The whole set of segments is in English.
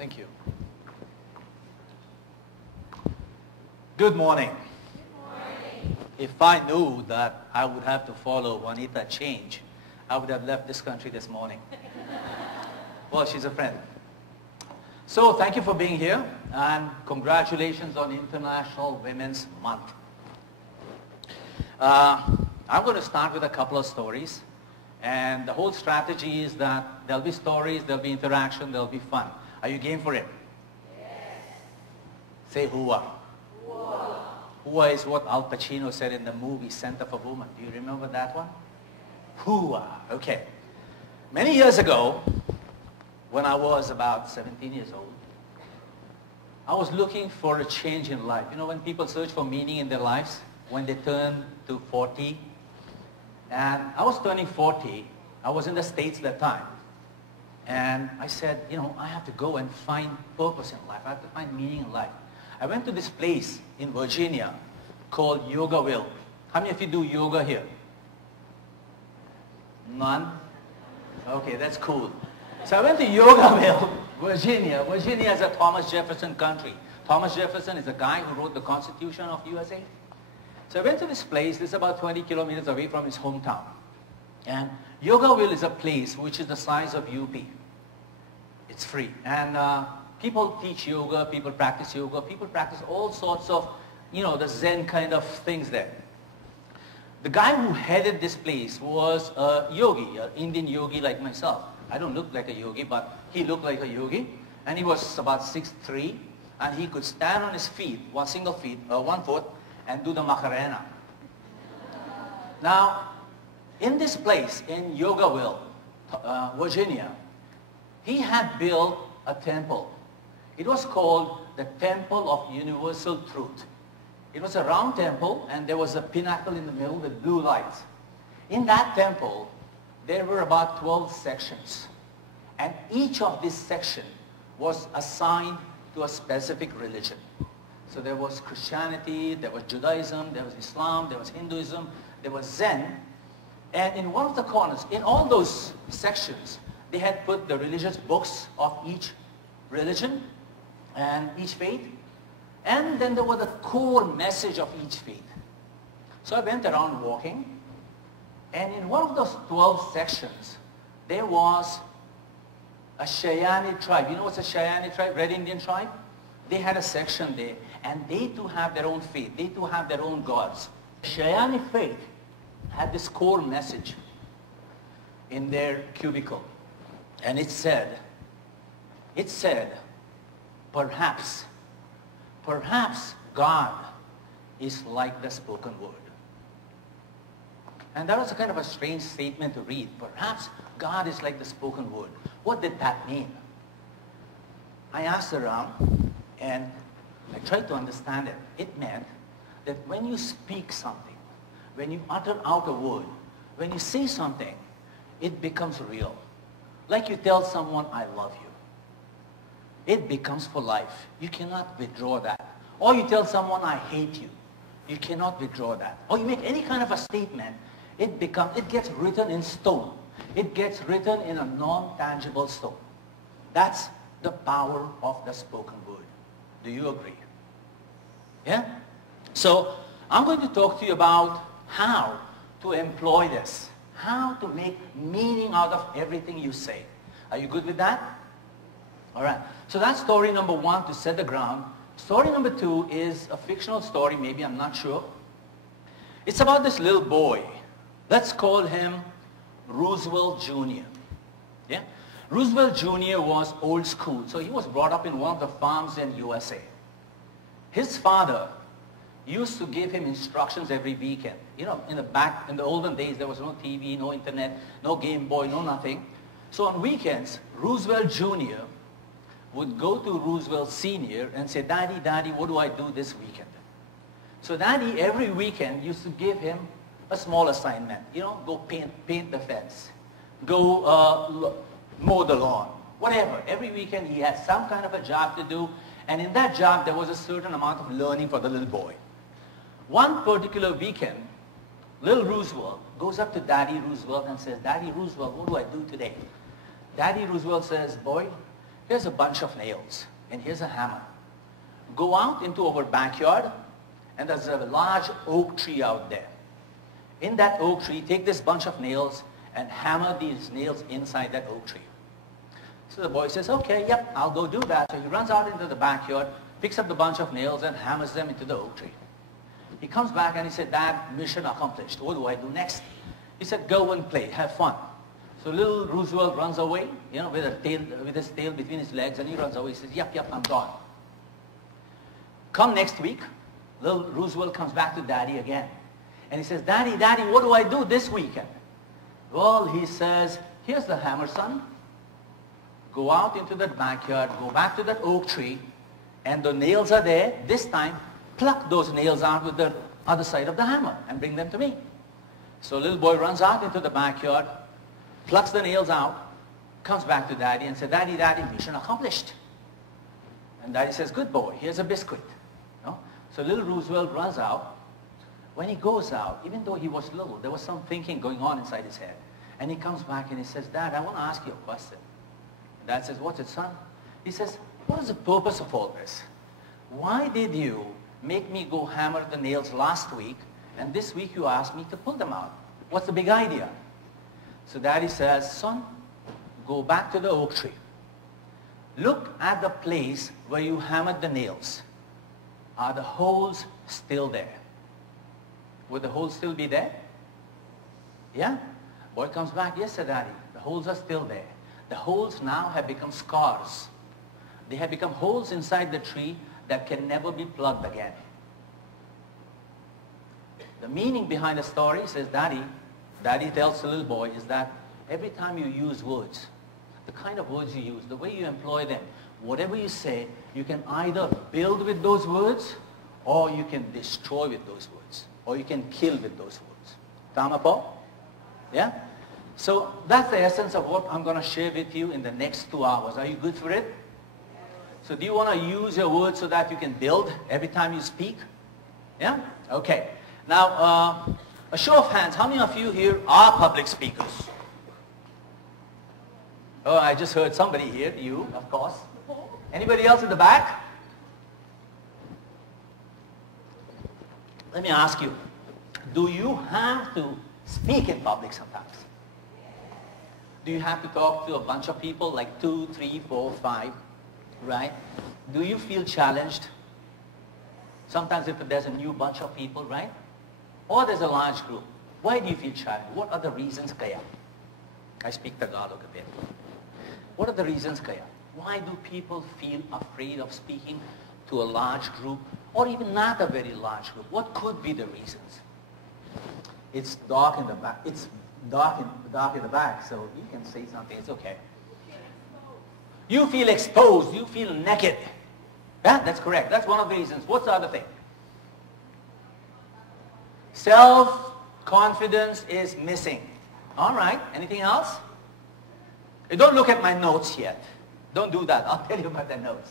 Thank you. Good morning. Good morning. If I knew that I would have to follow Juanita Change, I would have left this country this morning. Well, she's a friend. So thank you for being here, and congratulations on International Women's Month. I'm going to start with a couple of stories, and the whole strategy is that there'll be stories, there'll be interaction, there'll be fun. Are you game for it? Yes. Say hooah. Hooah. Hooah is what Al Pacino said in the movie Scent of a Woman. Do you remember that one? Hooah. Okay. Many years ago, when I was about 17 years old, I was looking for a change in life. You know, when people search for meaning in their lives, when they turn to 40, and I was turning 40. I was in the States at that time. And I said, you know, I have to go and find purpose in life. I have to find meaning in life. I went to this place in Virginia called Yogaville. How many of you do yoga here? None? Okay, that's cool. So I went to Yogaville, Virginia. Virginia is a Thomas Jefferson country. Thomas Jefferson is the guy who wrote the Constitution of USA. So I went to this place. This is about 20 kilometers away from his hometown. And Yogaville is a place which is the size of UP. It's free. And people teach yoga, people practice all sorts of, you know, the Zen kind of things there. The guy who headed this place was a yogi, an Indian yogi like myself. I don't look like a yogi, but he looked like a yogi. And he was about 6'3", and he could stand on his feet, one foot, and do the Macarena. Now, in this place, in Yogaville, Virginia, he had built a temple. It was called the Temple of Universal Truth. It was a round temple, and there was a pinnacle in the middle with blue lights. In that temple, there were about 12 sections. And each of these sections was assigned to a specific religion. So there was Christianity, there was Judaism, there was Islam, there was Hinduism, there was Zen. And in one of the corners, in all those sections, they had put the religious books of each religion and each faith. And then there was the core message of each faith. So I went around walking, and in one of those 12 sections, there was a Cheyenne tribe. You know what's a Cheyenne tribe? Red Indian tribe? They had a section there, and they too have their own faith. They too have their own gods. Cheyenne faith had this core message in their cubicle. And it said, perhaps God is like the spoken word. And that was a kind of a strange statement to read. Perhaps God is like the spoken word. What did that mean? I asked around, and I tried to understand it. It meant that when you speak something, when you utter out a word, when you say something, it becomes real. Like you tell someone, I love you. It becomes for life. You cannot withdraw that. Or you tell someone, I hate you. You cannot withdraw that. Or you make any kind of a statement, it gets written in stone. It gets written in a non-tangible stone. That's the power of the spoken word. Do you agree? Yeah? So I'm going to talk to you about how to employ this. How to make meaning out of everything you say. Are you good with that? All right. So that's story number one, to set the ground. Story number two is a fictional story, maybe, I'm not sure. It's about this little boy. Let's call him Roosevelt Jr. Yeah? Roosevelt Jr. was old school, so he was brought up in one of the farms in USA. His father used to give him instructions every weekend. You know, in the olden days, there was no TV, no internet, no Game Boy, no nothing. So on weekends, Roosevelt Jr. would go to Roosevelt Sr. and say, Daddy, what do I do this weekend? So Daddy, every weekend, used to give him a small assignment. You know, go paint the fence. Go mow the lawn. Whatever. Every weekend, he had some kind of a job to do. And in that job, there was a certain amount of learning for the little boy. One particular weekend, little Roosevelt goes up to Daddy Roosevelt and says, Daddy Roosevelt, what do I do today? Daddy Roosevelt says, boy, here's a bunch of nails, and here's a hammer. Go out into our backyard, and there's a large oak tree out there. In that oak tree, take this bunch of nails and hammer these nails inside that oak tree. So the boy says, okay, yep, I'll go do that. So he runs out into the backyard, picks up the bunch of nails and hammers them into the oak tree. He comes back and he said, Dad, mission accomplished. What do I do next? He said, go and play, have fun. So little Roosevelt runs away, with his tail between his legs, and he runs away. He says, yep, I'm gone. Come next week, little Roosevelt comes back to Daddy again. And he says, Daddy, what do I do this weekend? Well, he says, here's the hammer, son. Go out into that backyard, go back to that oak tree, and the nails are there. This time, pluck those nails out with the other side of the hammer and bring them to me. So little boy runs out into the backyard, plucks the nails out, comes back to Daddy and says, Daddy, mission accomplished. And Daddy says, good boy, here's a biscuit. No? So little Roosevelt runs out. When he goes out, even though he was little, there was some thinking going on inside his head. And he comes back and he says, Dad, I want to ask you a question. Dad says, what's it, son? He says, what is the purpose of all this? Why did you make me go hammer the nails last week, and this week you asked me to pull them out? What's the big idea? So Daddy says, son, go back to the oak tree. Look at the place where you hammered the nails. Are the holes still there? Would the holes still be there? Yeah? Boy comes back, yes, sir, Daddy. The holes are still there. The holes now have become scars. They have become holes inside the tree that can never be plugged again. The meaning behind the story, says Daddy tells the little boy, is that every time you use words, the kind of words you use, the way you employ them, whatever you say, you can either build with those words, or you can destroy with those words, or you can kill with those words. Tama po? Yeah? So that's the essence of what I'm going to share with you in the next 2 hours. Are you good for it? So do you want to use your words so that you can build every time you speak? Yeah? Okay. Now, a show of hands. How many of you here are public speakers? Oh, I just heard somebody here. You, of course. Anybody else in the back? Let me ask you, do you have to speak in public sometimes? Do you have to talk to a bunch of people, like 2, 3, 4, 5, right? Do you feel challenged? Sometimes if there's a new bunch of people, right? Or there's a large group. Why do you feel challenged? What are the reasons, Kaya? I speak Tagalog a bit. What are the reasons, Kaya? Why do people feel afraid of speaking to a large group, or even not a very large group? What could be the reasons? It's dark in the back. It's dark in the back, so you can say something. It's okay. You feel exposed. You feel naked. Yeah, that's correct. That's one of the reasons. What's the other thing? Self-confidence is missing. All right. Anything else? Don't look at my notes yet. Don't do that. I'll tell you about the notes.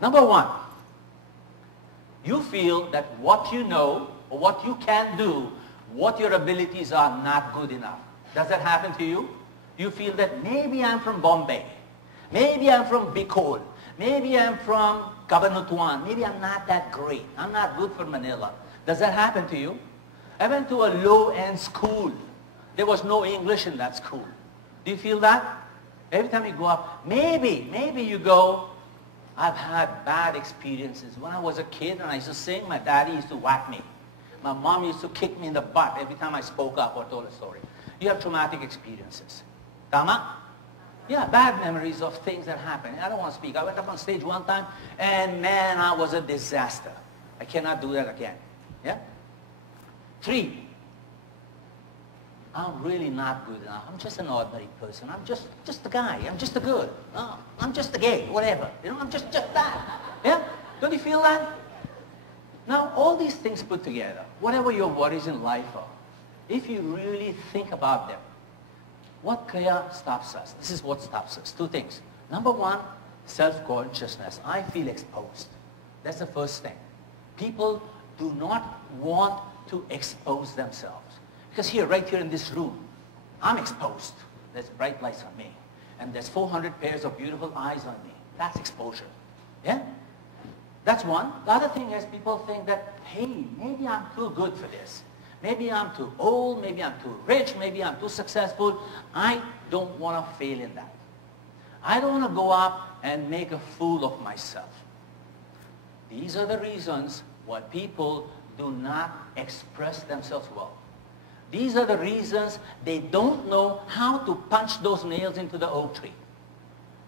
Number 1, you feel that what you know or what you can do, what your abilities are, not good enough. Does that happen to you? You feel that maybe I'm from Bombay. Maybe I'm from Bicol. Maybe I'm from Cabanatuan. Maybe I'm not that great. I'm not good for Manila. Does that happen to you? I went to a low-end school. There was no English in that school. Do you feel that? Every time you go up, maybe you go, I've had bad experiences. When I was a kid and I used to sing, my daddy used to whack me. My mom used to kick me in the butt every time I spoke up or told a story. You have traumatic experiences. Tama? Yeah, bad memories of things that happened. I don't want to speak. I went up on stage one time and man, I was a disaster. I cannot do that again. Yeah? 3, I'm really not good enough. I'm just an ordinary person. I'm just a guy. I'm just a girl. Oh, I'm just a gay, whatever. You know, I'm just that. Yeah? Don't you feel that? Now, all these things put together, whatever your worries in life are, if you really think about them, what Kaya stops us? This is what stops us. 2 things. Number 1, self-consciousness. I feel exposed. That's the first thing. People do not want to expose themselves. Because here, right here in this room, I'm exposed. There's bright lights on me. and there's 400 pairs of beautiful eyes on me. That's exposure. Yeah? That's one. The other thing is people think that, hey, maybe I'm too good for this. Maybe I'm too old, maybe I'm too rich, maybe I'm too successful. I don't want to fail in that. I don't want to go up and make a fool of myself. These are the reasons why people do not express themselves well. These are the reasons they don't know how to punch those nails into the oak tree.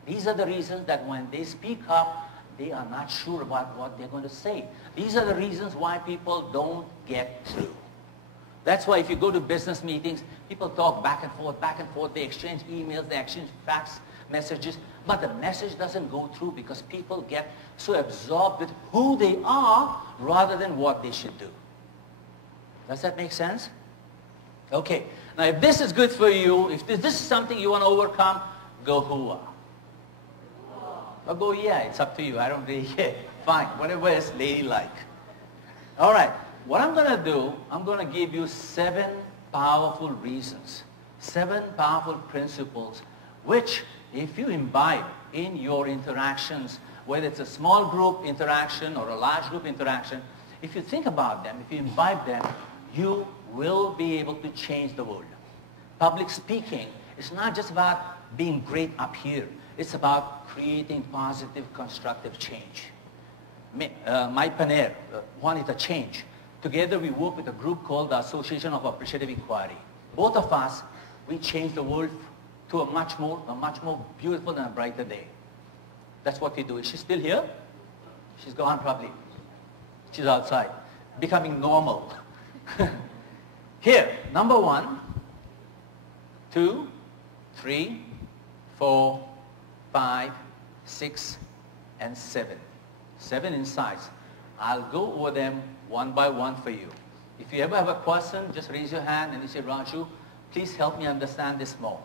These are the reasons that when they speak up, they are not sure about what they're going to say. These are the reasons why people don't get through. That's why if you go to business meetings, people talk back and forth, they exchange emails, they exchange fax messages, but the message doesn't go through because people get so absorbed with who they are rather than what they should do. Does that make sense? Okay. Now if this is good for you, if this is something you want to overcome, go HeART. Or go yeah, it's up to you. I don't really care. Fine, whatever is ladylike. All right. What I'm going to do, I'm going to give you 7 powerful reasons, 7 powerful principles, which if you imbibe in your interactions, whether it's a small group interaction or a large group interaction, if you think about them, if you imbibe them, you will be able to change the world. Public speaking is not just about being great up here. It's about creating positive, constructive change. My paner, one is a change. Together we work with a group called the Association of Appreciative Inquiry. Both of us, we change the world to a much more beautiful and a brighter day. That's what we do. Is she still here? She's gone probably. She's outside, becoming normal. Here, number 1, 2, 3, 4, 5, 6, and 7. 7 insights. I'll go over them one by one for you. If you ever have a question, just raise your hand and you say, Raju, please help me understand this more.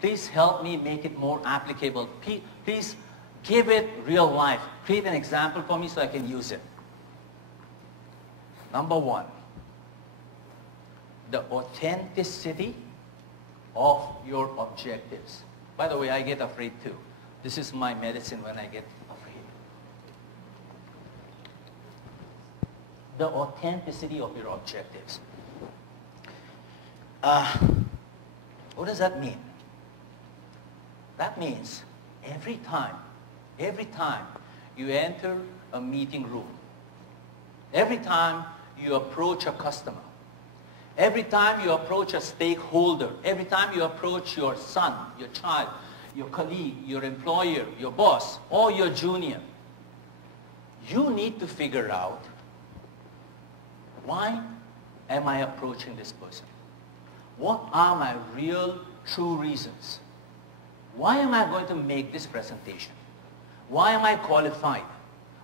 Please help me make it more applicable. Please give it real life. Create an example for me so I can use it. Number 1, the authenticity of your objectives. By the way, I get afraid too. This is my medicine when I get afraid. The authenticity of your objectives. What does that mean? That means every time you enter a meeting room, every time you approach a customer, every time you approach a stakeholder, every time you approach your son, your child, your colleague, your employer, your boss, or your junior, you need to figure out, why am I approaching this person? What are my real, true reasons? Why am I going to make this presentation? Why am I qualified?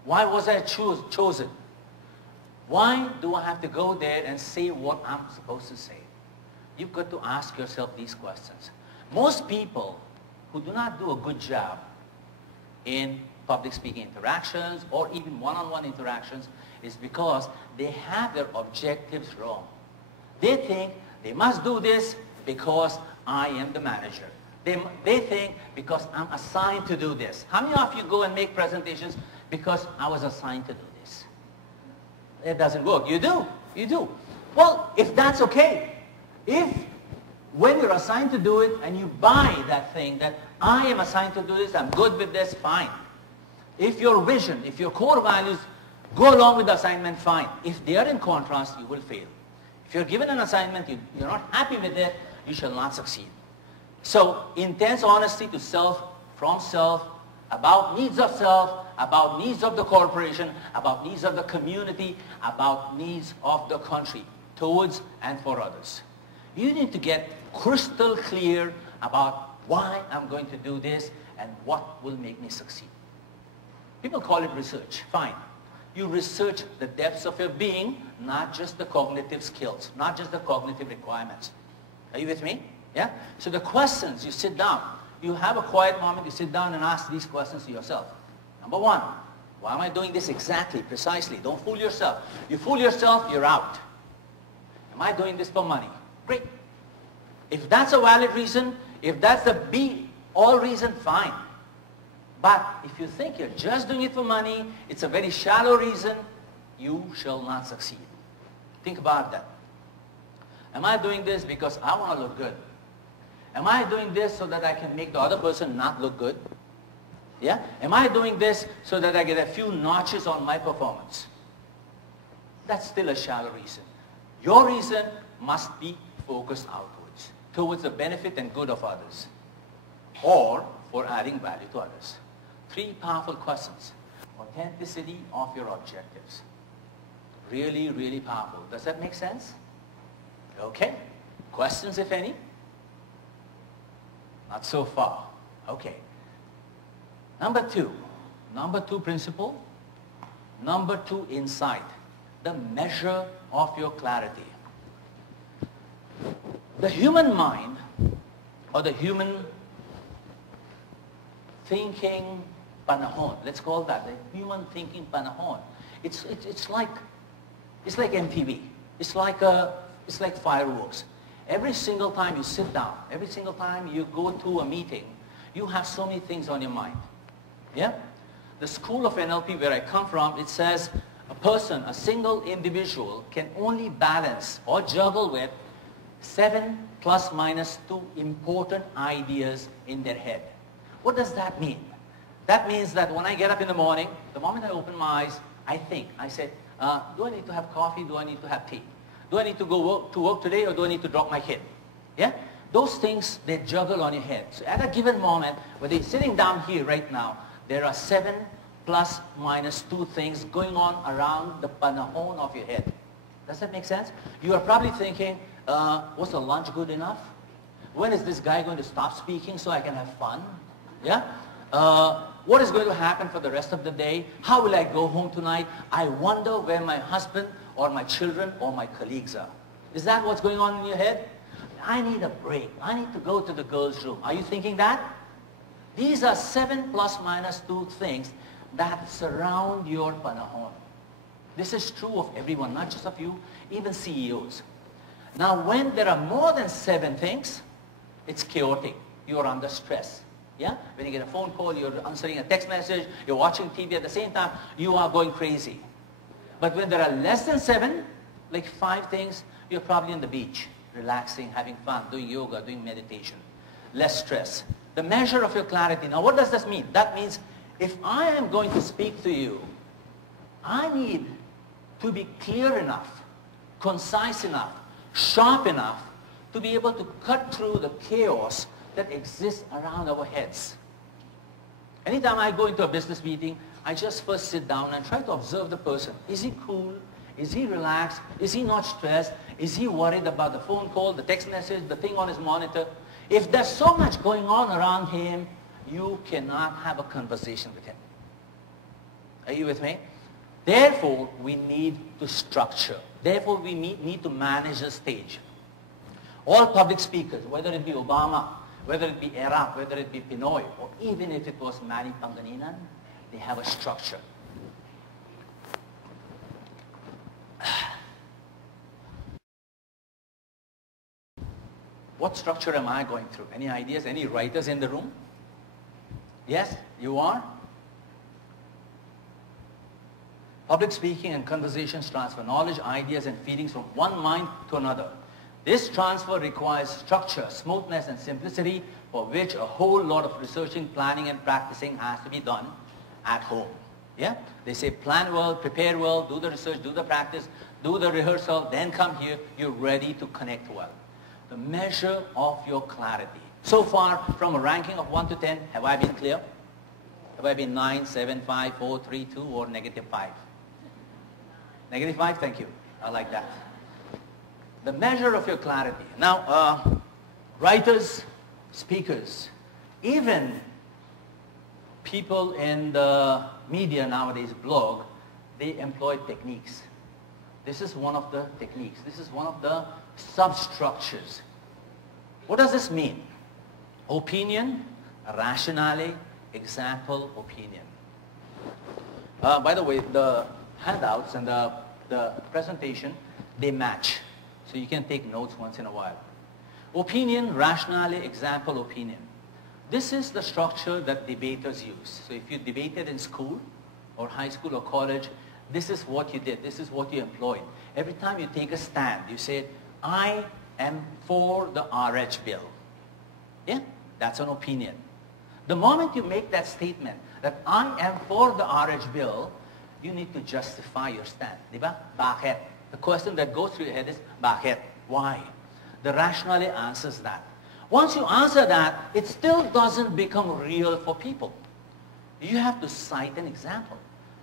Why was I chosen? Why do I have to go there and say what I'm supposed to say? You've got to ask yourself these questions. Most people who do not do a good job in public speaking interactions or even one-on-one interactions is because they have their objectives wrong. They think they must do this because I am the manager. They think because I'm assigned to do this. How many of you go and make presentations because I was assigned to do this? It doesn't work. You do. You do. Well, if that's okay, if when you're assigned to do it and you buy that thing that I am assigned to do this, I'm good with this, fine. If your vision, if your core values go along with the assignment, fine. If they are in contrast, you will fail. If you're given an assignment, you're not happy with it, you shall not succeed. So, intense honesty to self, from self, about needs of self, about needs of the corporation, about needs of the community, about needs of the country, towards and for others. You need to get crystal clear about why I'm going to do this and what will make me succeed. People call it research. Fine. You research the depths of your being, not just the cognitive skills, not just the cognitive requirements. Are you with me? Yeah? So the questions, you sit down. You have a quiet moment, you sit down and ask these questions to yourself. Number 1, why am I doing this exactly, precisely? Don't fool yourself. You fool yourself, you're out. Am I doing this for money? Great. If that's a valid reason, if that's the All reason, fine. But if you think you're just doing it for money, it's a very shallow reason, you shall not succeed. Think about that. Am I doing this because I want to look good? Am I doing this so that I can make the other person not look good? Yeah? Am I doing this so that I get a few notches on my performance? That's still a shallow reason. Your reason must be focused outwards, towards the benefit and good of others, or for adding value to others. 3 powerful questions. Authenticity of your objectives. Really, really powerful. Does that make sense? Okay. Questions, if any? Not so far. Okay. Number 2 principle. Number 2 insight. The measure of your clarity. The human mind, or the human thinking panahon, let's call that the human thinking panahon. It's like MTV. It's like fireworks. Every single time you sit down, every single time you go to a meeting, you have so many things on your mind. Yeah? The school of NLP where I come from, it says a person, a single individual, can only balance or juggle with 7 plus minus 2 important ideas in their head. What does that mean? That means that when I get up in the morning, the moment I open my eyes, I think. I say, do I need to have coffee? Do I need to have tea? Do I need to go to work today, or do I need to drop my kid? Yeah? Those things, they juggle on your head. So at a given moment, when they're sitting down here right now, there are 7 plus minus 2 things going on around the panahon of your head. Does that make sense? You are probably thinking, was the lunch good enough? When is this guy going to stop speaking so I can have fun? Yeah? What is going to happen for the rest of the day? How will I go home tonight? I wonder where my husband or my children or my colleagues are. Is that what's going on in your head? I need a break. I need to go to the girls' room. Are you thinking that? These are 7 plus minus 2 things that surround your panahon. This is true of everyone, not just of you, even CEOs. Now, when there are more than 7 things, it's chaotic. You're under stress. Yeah? When you get a phone call, you're answering a text message, you're watching TV at the same time, you are going crazy. But when there are less than 7, like 5 things, you're probably on the beach, relaxing, having fun, doing yoga, doing meditation. Less stress. The measure of your clarity. Now, what does this mean? That means if I am going to speak to you, I need to be clear enough, concise enough, sharp enough to be able to cut through the chaos that exists around our heads. Anytime I go into a business meeting, I just first sit down and try to observe the person. Is he cool? Is he relaxed? Is he not stressed? Is he worried about the phone call, the text message, the thing on his monitor? If there's so much going on around him, you cannot have a conversation with him. Are you with me? Therefore, we need to structure. Therefore, we need to manage the stage. All public speakers, whether it be Obama, whether it be Era, whether it be Pinoy, or even if it was Manny Pangilinan, they have a structure. What structure am I going through? Any ideas? Any writers in the room? Yes, you are? Public speaking and conversations transfer knowledge, ideas, and feelings from one mind to another. This transfer requires structure, smoothness, and simplicity, for which a whole lot of researching, planning, and practicing has to be done at home. Yeah? They say plan well, prepare well, do the research, do the practice, do the rehearsal, then come here, you're ready to connect well. The measure of your clarity. So far, from a ranking of 1 to 10, have I been clear? Have I been 9, 7, 5, 4, 3, 2, or negative 5? Negative 5, thank you. I like that. The measure of your clarity. Now, writers, speakers, even people in the media nowadays blog, they employ techniques. This is one of the techniques. This is one of the substructures. What does this mean? Opinion, rationale, example, opinion. By the way, the handouts and the presentation, they match. So you can take notes once in a while. Opinion, rationale, example, opinion. This is the structure that debaters use. So if you debated in school or high school or college, this is what you did. This is what you employed. Every time you take a stand, you say, I am for the RH bill. Yeah, that's an opinion. The moment you make that statement, that I am for the RH bill, you need to justify your stand. Diba? Bakit? The question that goes through your head is, bakit? Why? The rationale answers that. Once you answer that, it still doesn't become real for people. You have to cite an example.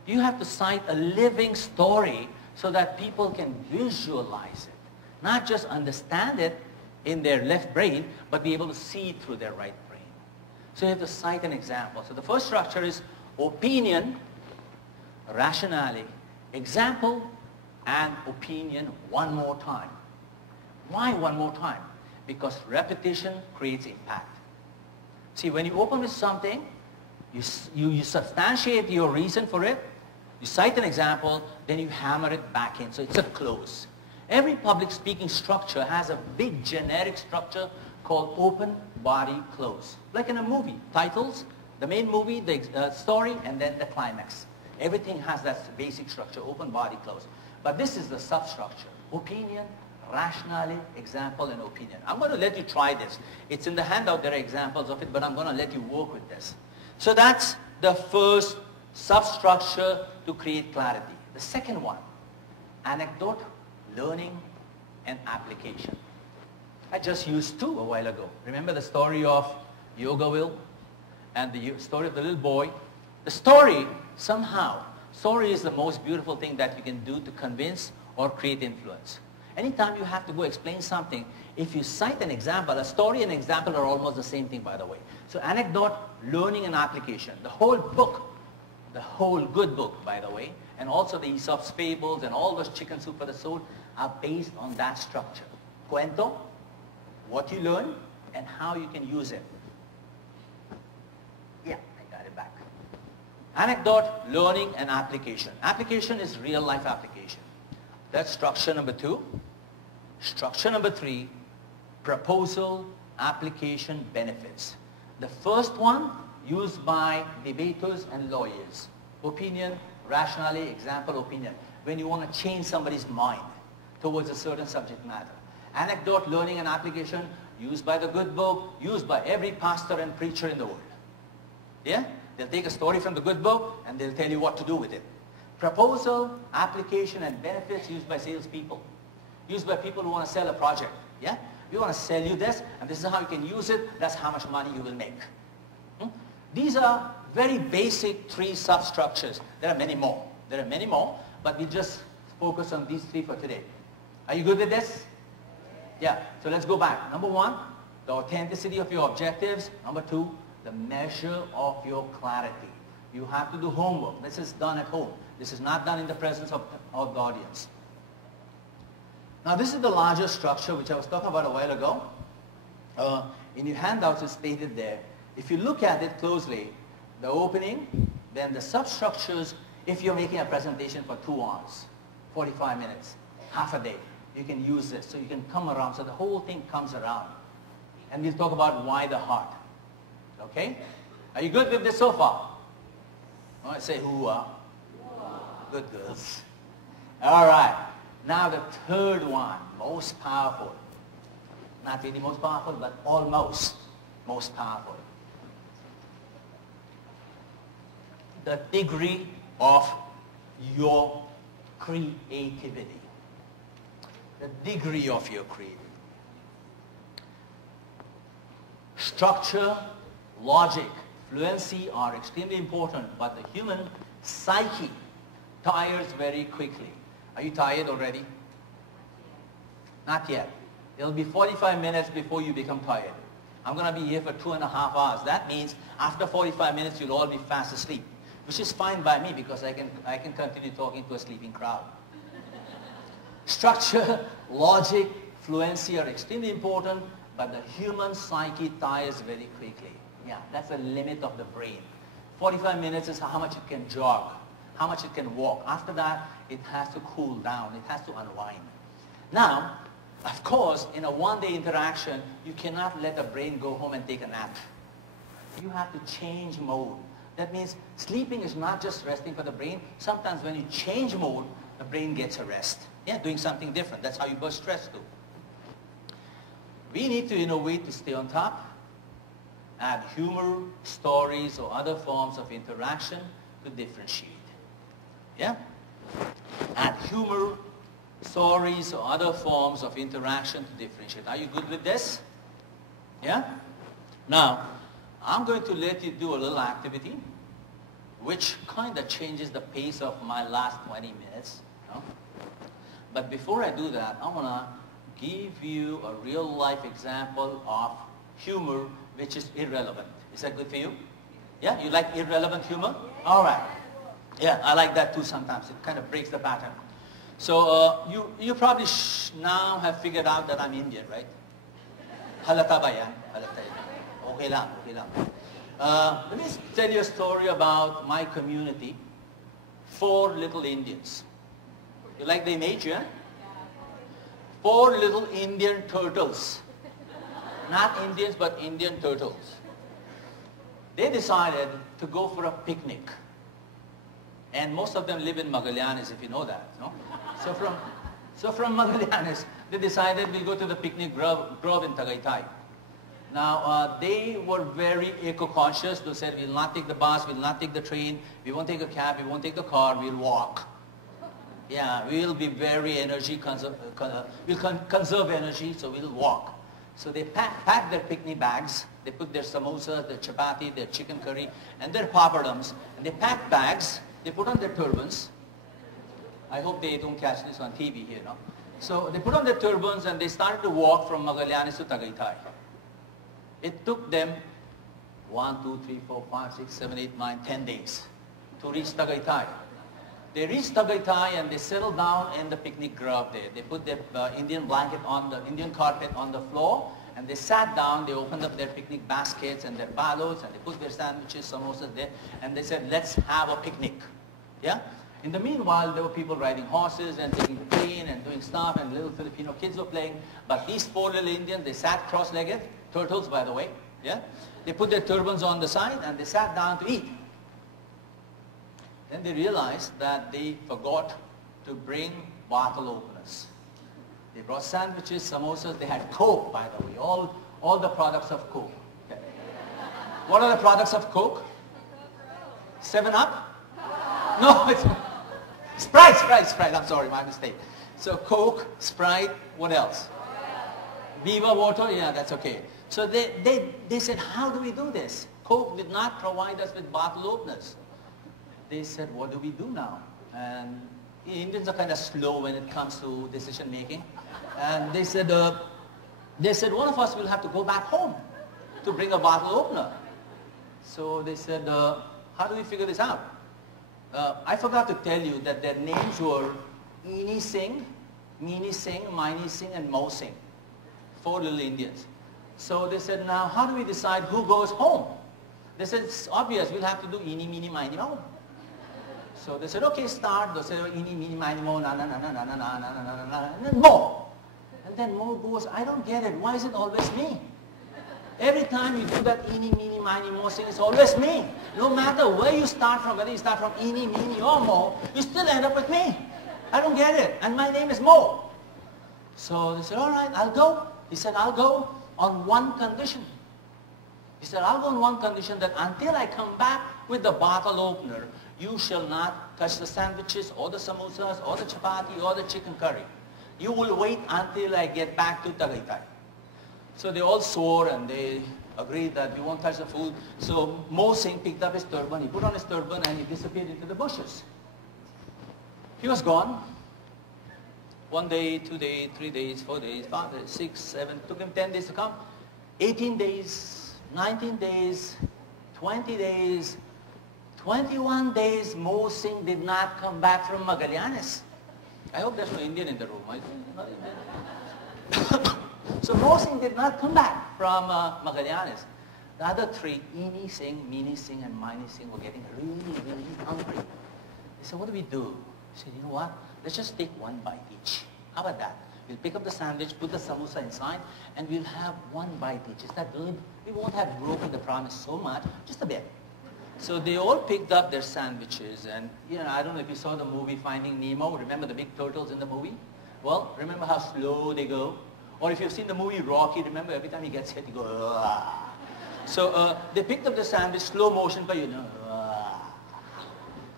You have to cite a living story so that people can visualize it. Not just understand it in their left brain, but be able to see it through their right brain. So you have to cite an example. So the first structure is opinion, rationale, example, and opinion one more time. Why one more time? Because repetition creates impact. See, when you open with something, you substantiate your reason for it, you cite an example, then you hammer it back in. So it's a close. Every public speaking structure has a big generic structure called open, body, close. Like in a movie, titles, the main movie, the story, and then the climax. Everything has that basic structure, open, body, close. But this is the substructure. Opinion, rationale, example, and opinion. I'm going to let you try this. It's in the handout, there are examples of it, but I'm going to let you work with this. So that's the first substructure to create clarity. The second one, anecdote, learning, and application. I just used two a while ago. Remember the story of Yoga and the story of the little boy? The story, somehow, story is the most beautiful thing that you can do to convince or create influence. Anytime you have to go explain something, if you cite an example, a story and example are almost the same thing, by the way. So anecdote, learning, and application. The whole book, the whole good book, by the way, and also the Aesop's fables and all those chicken soup for the soul are based on that structure. Cuento, what you learn, and how you can use it. Yeah, I got it back. Anecdote, learning, and application. Application is real life application. That's structure number 2. Structure number 3, proposal, application, benefits. The first one used by debaters and lawyers. Opinion, rationale, example, opinion. When you want to change somebody's mind towards a certain subject matter. Anecdote, learning, and application used by the good book, used by every pastor and preacher in the world. Yeah? They'll take a story from the good book and they'll tell you what to do with it. Proposal, application, and benefits used by salespeople. Used by people who want to sell a project. Yeah? We want to sell you this, and this is how you can use it. That's how much money you will make. These are very basic 3 substructures. There are many more. There are many more, but we just focus on these 3 for today. Are you good with this? Yeah. So let's go back. Number 1, the authenticity of your objectives. Number 2, the measure of your clarity. You have to do homework. This is done at home. This is not done in the presence of the audience. Now this is the larger structure which I was talking about a while ago. In your handouts it's stated there. If you look at it closely, the opening, then the substructures, if you're making a presentation for 2 hours, 45 minutes, half a day, you can use this. So you can come around. So the whole thing comes around. And we'll talk about why the heart. Okay? Are you good with this so far? I want to say who are? Good girls. All right. Now the third one, most powerful. Not really most powerful, but almost most powerful. The degree of your creativity. The degree of your creativity. Structure, logic, fluency are extremely important, but the human psyche tires very quickly. Are you tired already? Not yet. It'll be 45 minutes before you become tired. I'm going to be here for 2.5 hours. That means after 45 minutes, you'll all be fast asleep, which is fine by me because I can continue talking to a sleeping crowd. Structure, logic, fluency are extremely important, but the human psyche tires very quickly. Yeah, that's the limit of the brain. 45 minutes is how much it can jog, how much it can walk. After that, it has to cool down. It has to unwind. Now, of course, in a one-day interaction, you cannot let the brain go home and take a nap. you have to change mode. That means sleeping is not just resting for the brain. Sometimes when you change mode, the brain gets a rest. Yeah, doing something different. That's how you burst stress too. We need to innovate to stay on top, add humor, stories, or other forms of interaction to differentiate. Yeah? Add humor, stories, or other forms of interaction to differentiate. Are you good with this? Yeah? Now, I'm going to let you do a little activity which kind of changes the pace of my last 20 minutes. You know? But before I do that, I want to give you a real-life example of humor which is irrelevant. Is that good for you? Yeah? You like irrelevant humor? All right. Yeah, I like that too sometimes. It kind of breaks the pattern. So you probably now have figured out that I'm Indian, right? Halata ba yan? Halata yan. Okay lang, okay lang. Let me tell you a story about my community. 4 little Indians. You like the image, yeah? 4 little Indian turtles. Not Indians, but Indian turtles. They decided to go for a picnic. And most of them live in Magallanes, if you know that. No? So from Magallanes, they decided we'll go to the picnic grove in Tagaytay. Now, they were very eco-conscious. They said, we'll not take the bus, we'll not take the train, we won't take a cab, we won't take the car, we'll walk. Yeah, we'll be very we'll conserve energy, so we'll walk. So they packed their picnic bags, they put their samosa, their chapati, their chicken curry, and their papadums, and they packed bags, they put on their turbans. I hope they don't catch this on TV here, no? So they put on their turbans and they started to walk from Magallanes to Tagaytay. It took them 1, 2, 3, 4, 5, 6, 7, 8, 9, 10 days to reach Tagaytay. They reached Tagaytay and they settled down in the picnic grove there. They put their Indian blanket on the Indian carpet on the floor and they sat down, they opened up their picnic baskets and their balos and they put their sandwiches, samosas there and they said, let's have a picnic. Yeah? In the meanwhile, there were people riding horses and taking the plane and doing stuff and little Filipino kids were playing. But these 4 little Indians, they sat cross-legged, turtles by the way, yeah? They put their turbans on the side and they sat down to eat. Then they realized that they forgot to bring bottle openers. They brought sandwiches, samosas, they had Coke by the way, all the products of Coke. Okay. What are the products of Coke? 7-Up? No, it's Sprite, I'm sorry, my mistake. So Coke, Sprite, what else? Viva water, yeah, that's okay. So they said, how do we do this? Coke did not provide us with bottle openers. They said, what do we do now? And Indians are kind of slow when it comes to decision making. And they said, one of us will have to go back home to bring a bottle opener. So they said, how do we figure this out? I forgot to tell you that their names were Ini Singh, Mini Singh, Mini Singh, and Mo Singh. 4 little Indians. So they said, now how do we decide who goes home? They said, it's obvious, we'll have to do Ini, Mini, Mini, Mo. So they said, okay, start. They said, Ini, Mini, Mini, Mo, na, na, na, na, na, na, na, na, na, na, and then Mo. And then Mo goes, I don't get it. Why is it always me? Every time you do that Ini, Mini, Mini, Mo thing, it's always me. No matter where you start from, whether you start from Ini, Mini, or Mo, you still end up with me. I don't get it. And my name is Mo. So they said, all right, I'll go. He said, I'll go on one condition. He said, I'll go on one condition, that until I come back with the bottle opener, you shall not touch the sandwiches or the samosas or the chapati or the chicken curry. You will wait until I get back to Tagaytay. So they all swore and they agreed that we won't touch the food. So Mo Singh picked up his turban, he put on his turban and he disappeared into the bushes. He was gone. 1 day, 2 days, 3 days, 4 days, 5 days, 6, 7, took him 10 days to come. 18 days, 19 days, 20 days, 21 days, Mo Singh did not come back from Magallanes. I hope there's no Indian in the room. So Mo Singh did not come back from Magallanes. The other 3, Ini Singh, Mini Singh, and Mini Singh, were getting really, really hungry. They said, what do we do? He said, you know what? Let's just take 1 bite each. How about that? We'll pick up the sandwich, put the samosa inside, and we'll have 1 bite each. Is that good? we won't have broken the promise so much, just a bit. So they all picked up their sandwiches, and I don't know if you saw the movie Finding Nemo. Remember the big turtles in the movie? Well, remember how slow they go? Or if you've seen the movie Rocky, remember every time he gets hit, he goes, ah. So they picked up the sandwich, slow motion, but ah.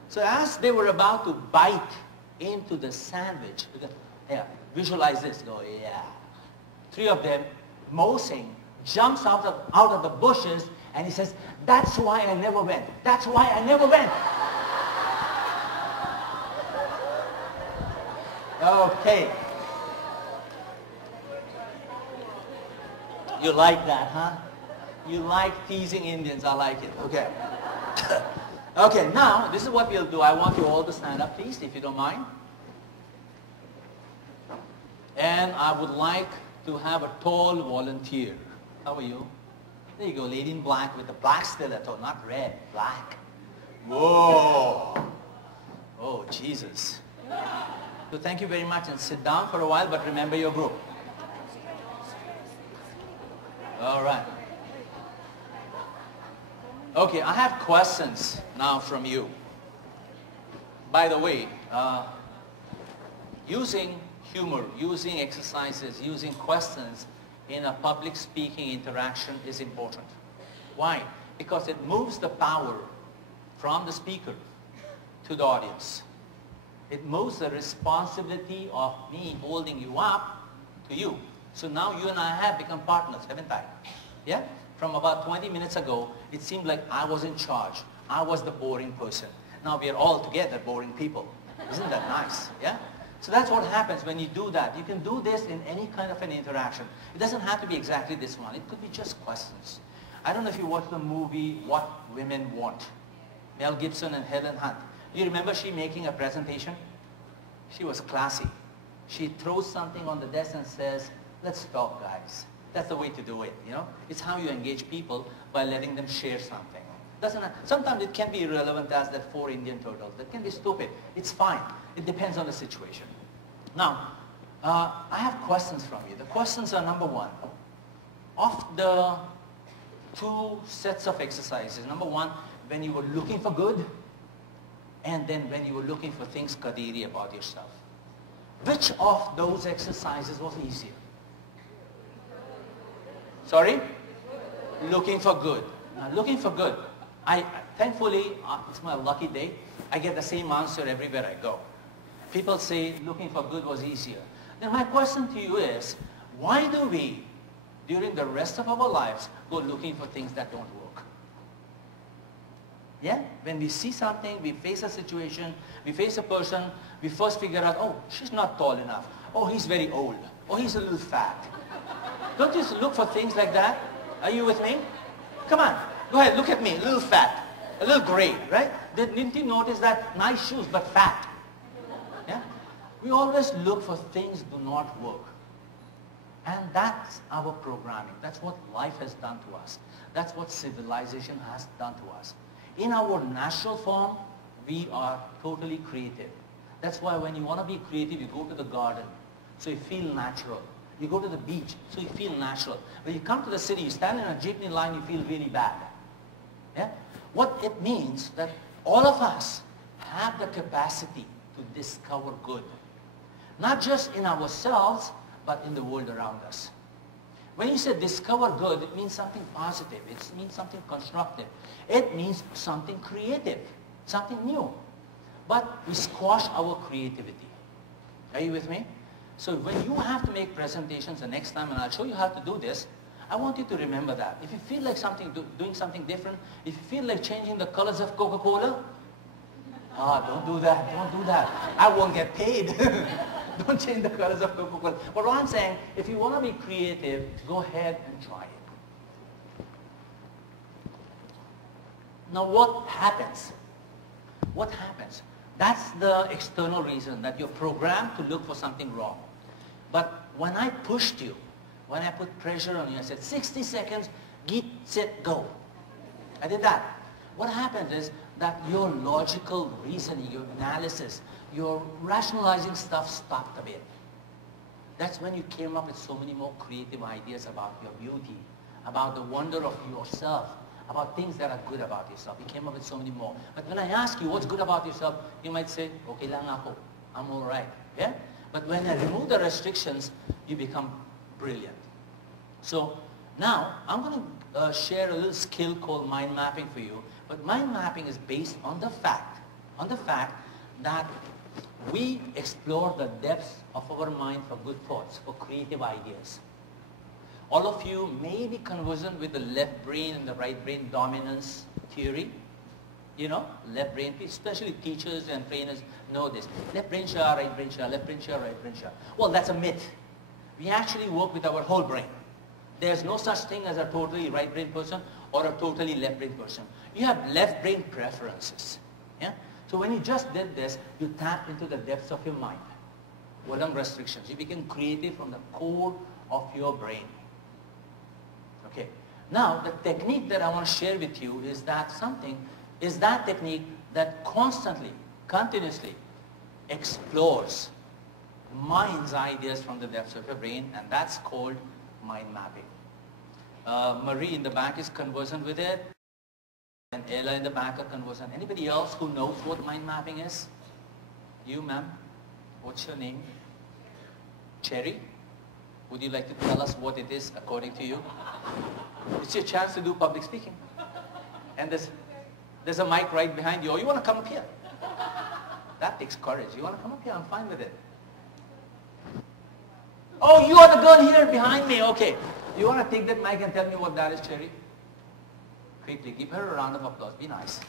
So as they were about to bite into the sandwich, yeah, visualize this, go, yeah. Three of them, Mosing, jumps out of the bushes, and he says, that's why I never went. That's why I never went. Okay. You like that, huh? You like teasing Indians. I like it. Okay. Okay, now, this is what we'll do. I want you all to stand up, please, if you don't mind. And I would like to have a tall volunteer. How are you? There you go, lady in black with the black stiletto, not red, black. Whoa. Oh, Jesus. So thank you very much, and sit down for a while, but remember your group. All right. Okay, I have questions now from you. By the way, using humor, using exercises, using questions in a public speaking interaction is important. Why? Because it moves the power from the speaker to the audience. It moves the responsibility of me holding you up to you. So now you and I have become partners, haven't I? Yeah? From about 20 minutes ago, it seemed like I was in charge. I was the boring person. Now we are all together boring people. Isn't that nice? Yeah? So that's what happens when you do that. You can do this in any kind of an interaction. It doesn't have to be exactly this one. It could be just questions. I don't know if you watched the movie What Women Want. Mel Gibson and Helen Hunt. You remember she making a presentation? She was classy. She throws something on the desk and says, let's talk, guys. That's the way to do it, It's how you engage people by letting them share something. Sometimes it can be irrelevant as that 4 Indian turtles. That can be stupid. It's fine. It depends on the situation. Now, I have questions from you. The questions are, number one, of the 2 sets of exercises. Number one, when you were looking for good, and then when you were looking for things kadiri about yourself. Which of those exercises was easier? Sorry? Looking for good. Now, looking for good. Thankfully, it's my lucky day. I get the same answer everywhere I go. People say looking for good was easier. Then my question to you is, why do we, during the rest of our lives, go looking for things that don't work? Yeah? When we see something, we face a situation, we face a person, we first figure out, oh, she's not tall enough. Oh, he's very old. Oh, he's a little fat. Don't you look for things like that? Are you with me? Come on. Go ahead, look at me. A little fat. A little gray, right? Didn't you notice that? Nice shoes, but fat. Yeah? We always look for things do not work. And that's our programming. That's what life has done to us. That's what civilization has done to us. In our natural form, we are totally creative. That's why when you want to be creative, you go to the garden. So you feel natural. You go to the beach, so you feel natural. When you come to the city, you stand in a jeepney line, you feel really bad. Yeah? What it means that all of us have the capacity to discover good. Not just in ourselves, but in the world around us. When you say discover good, it means something positive. It means something constructive. It means something creative, something new. But we squash our creativity. Are you with me? So when you have to make presentations the next time, and I'll show you how to do this, I want you to remember that. If you feel like doing something different, if you feel like changing the colors of Coca-Cola, don't do that, don't do that. I won't get paid. Don't change the colors of Coca-Cola. But what I'm saying, if you want to be creative, go ahead and try it. Now what happens? What happens? That's the external reason that you're programmed to look for something wrong. But when I pushed you, when I put pressure on you, I said, 60 seconds, get, set, go. I did that. What happens is that your logical reasoning, your analysis, your rationalizing stuff stopped a bit. That's when you came up with so many more creative ideas about your beauty, about the wonder of yourself, about things that are good about yourself. You came up with so many more. But when I ask you what's good about yourself, you might say, okay lang ako, I'm all right. Yeah? But when I remove the restrictions, you become brilliant. So now I'm going to share a little skill called mind mapping for you. But mind mapping is based on the fact that we explore the depths of our mind for good thoughts, for creative ideas. All of you may be conversant with the left brain and the right brain dominance theory. You know, left brain, especially teachers and trainers know this. Left brain share, right brain share, left brain share, right brain share. Well, that's a myth. We actually work with our whole brain. There's no such thing as a totally right brain person or a totally left brain person. You have left brain preferences. Yeah? So when you just did this, you tap into the depths of your mind. Without restrictions. You become creative from the core of your brain. Okay. Now, the technique that I want to share with you is that technique that constantly, continuously explores mind's ideas from the depths of your brain, and that's called mind mapping. Marie in the back is conversant with it, and Ella in the back are conversant. Anybody else who knows what mind mapping is? You, ma'am? What's your name? Cherry? Would you like to tell us what it is according to you? It's your chance to do public speaking. And there's a mic right behind you. Or you want to come up here? That takes courage. You want to come up here? I'm fine with it. Oh, you are the girl here behind me. Okay. You want to take that mic and tell me what that is, Cherry? Quickly. Give her a round of applause. Be nice.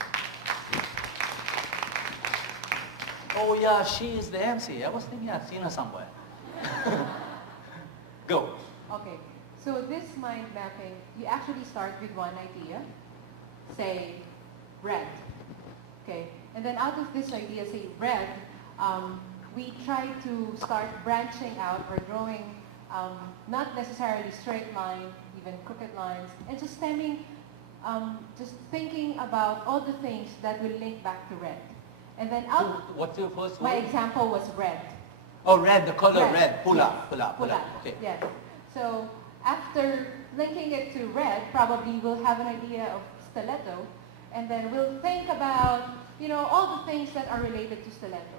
Oh, yeah, she is the MC. I was thinking I'd seen her somewhere. Go. Okay. So this mind mapping, you actually start with one idea. Say, red. Okay. And then out of this idea, say red, we try to start branching out or drawing not necessarily straight line, even crooked lines, and just just thinking about all the things that will link back to red. And then out. So what's your first My word? example was red. Oh, red, the color red. Yes. Pula. Okay. Yes. So after linking it to red, probably we'll have an idea of stiletto, and then we'll think about, all the things that are related to stiletto.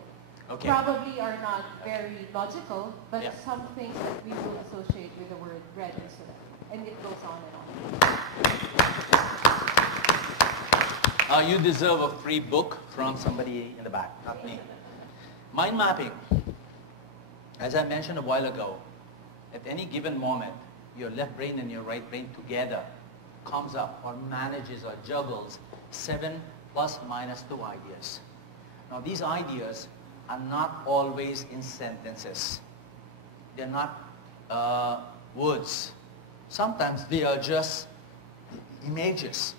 Okay. Probably are not very logical, but Yeah. some things that we will associate with the word red and stiletto. And it goes on and on. You deserve a free book from somebody in the back, not me. Mind mapping. As I mentioned a while ago, at any given moment, your left brain and your right brain together comes up or manages or juggles 7 plus minus 2 ideas. Now these ideas are not always in sentences. They're not words. Sometimes they are just images.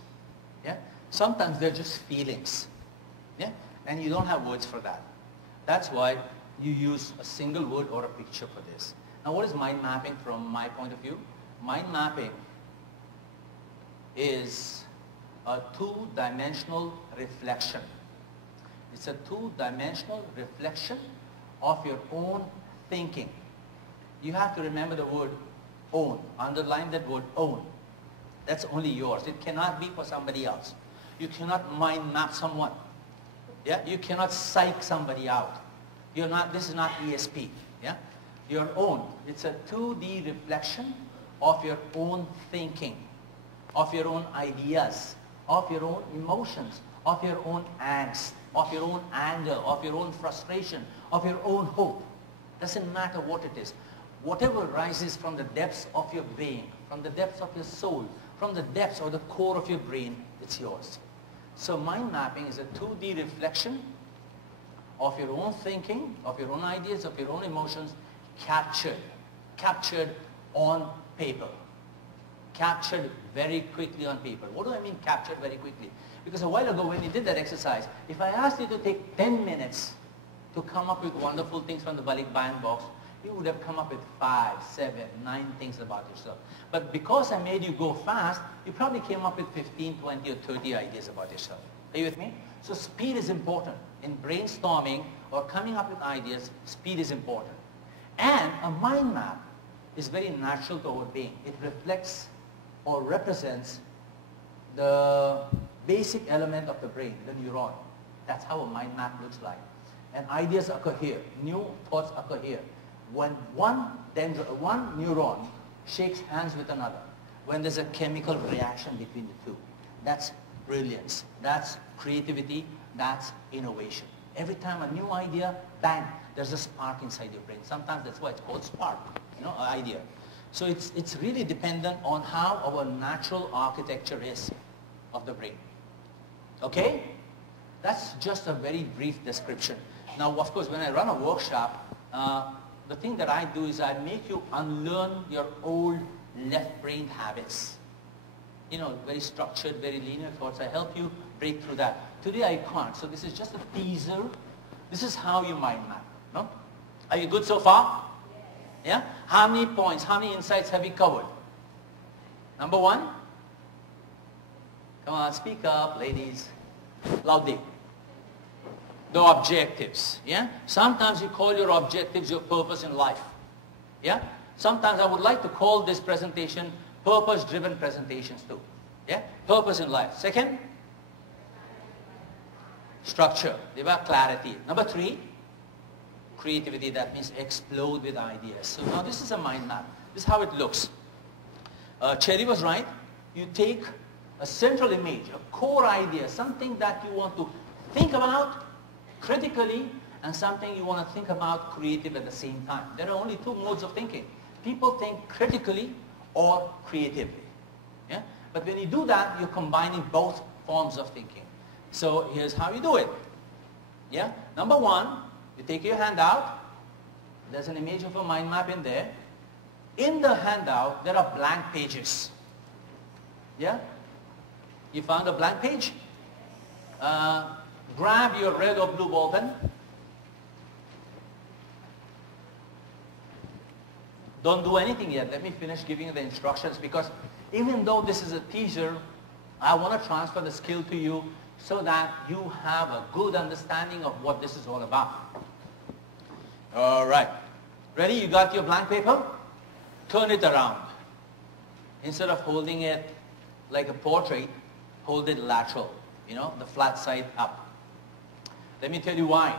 Yeah? Sometimes they're just feelings. Yeah? And you don't have words for that. That's why you use a single word or a picture for this. Now what is mind mapping from my point of view? Mind mapping is a two-dimensional reflection. It's a two-dimensional reflection of your own thinking. You have to remember the word own. Underline that word own. That's only yours. It cannot be for somebody else. You cannot mind map someone. Yeah? You cannot psych somebody out. This is not ESP. Yeah? Your own. It's a 2D reflection of your own thinking, of your own ideas, of your own emotions, of your own angst, of your own anger, of your own frustration, of your own hope. Doesn't matter what it is. Whatever rises from the depths of your being, from the depths of your soul, from the depths or the core of your brain, it's yours. So mind mapping is a 2D reflection of your own thinking, of your own ideas, of your own emotions, captured on paper. Captured very quickly on paper. What do I mean captured very quickly? Because a while ago when you did that exercise, if I asked you to take 10 minutes to come up with wonderful things from the balikbayan box, you would have come up with 5, 7, 9 things about yourself. But because I made you go fast, you probably came up with 15, 20 or 30 ideas about yourself. Are you with me? So speed is important. In brainstorming or coming up with ideas, speed is important. And a mind map is very natural to our being. It reflects or represents the basic element of the brain, the neuron. That's how a mind map looks like. And ideas occur here. New thoughts occur here. When one neuron shakes hands with another, when there's a chemical reaction between the two, that's brilliance, that's creativity, that's innovation. Every time a new idea, bang, there's a spark inside your brain. Sometimes that's why it's called spark, an idea. So it's really dependent on how our natural architecture is of the brain. Okay? That's just a very brief description. Now, of course, when I run a workshop, the thing that I do is I make you unlearn your old left-brained habits. Very structured, very linear thoughts. I help you break through that. Today I can't, so this is just a teaser. This is how you mind map. No? Are you good so far? Yeah? How many points, how many insights have we covered? Number one? Come on, speak up, ladies. Loudly. The objectives. Yeah? Sometimes you call your objectives your purpose in life. Yeah? Sometimes I would like to call this presentation purpose-driven presentations too. Yeah? Purpose in life. Second? Structure. Clarity. Number three? Creativity. That means explode with ideas. So now this is a mind map. This is how it looks. Cherry was right. You take a central image, a core idea, something that you want to think about critically and something you want to think about creative at the same time. There are only two modes of thinking. People think critically or creatively. Yeah? But when you do that, you're combining both forms of thinking. So here's how you do it. Yeah? Number one, you take your handout. There's an image of a mind map in there. In the handout, there are blank pages. Yeah? You found a blank page? Grab your red or blue ball pen. Don't do anything yet. Let me finish giving you the instructions, because even though this is a teaser, I want to transfer the skill to you so that you have a good understanding of what this is all about. All right. Ready? You got your blank paper? Turn it around. Instead of holding it like a portrait, hold it lateral, the flat side up. Let me tell you why.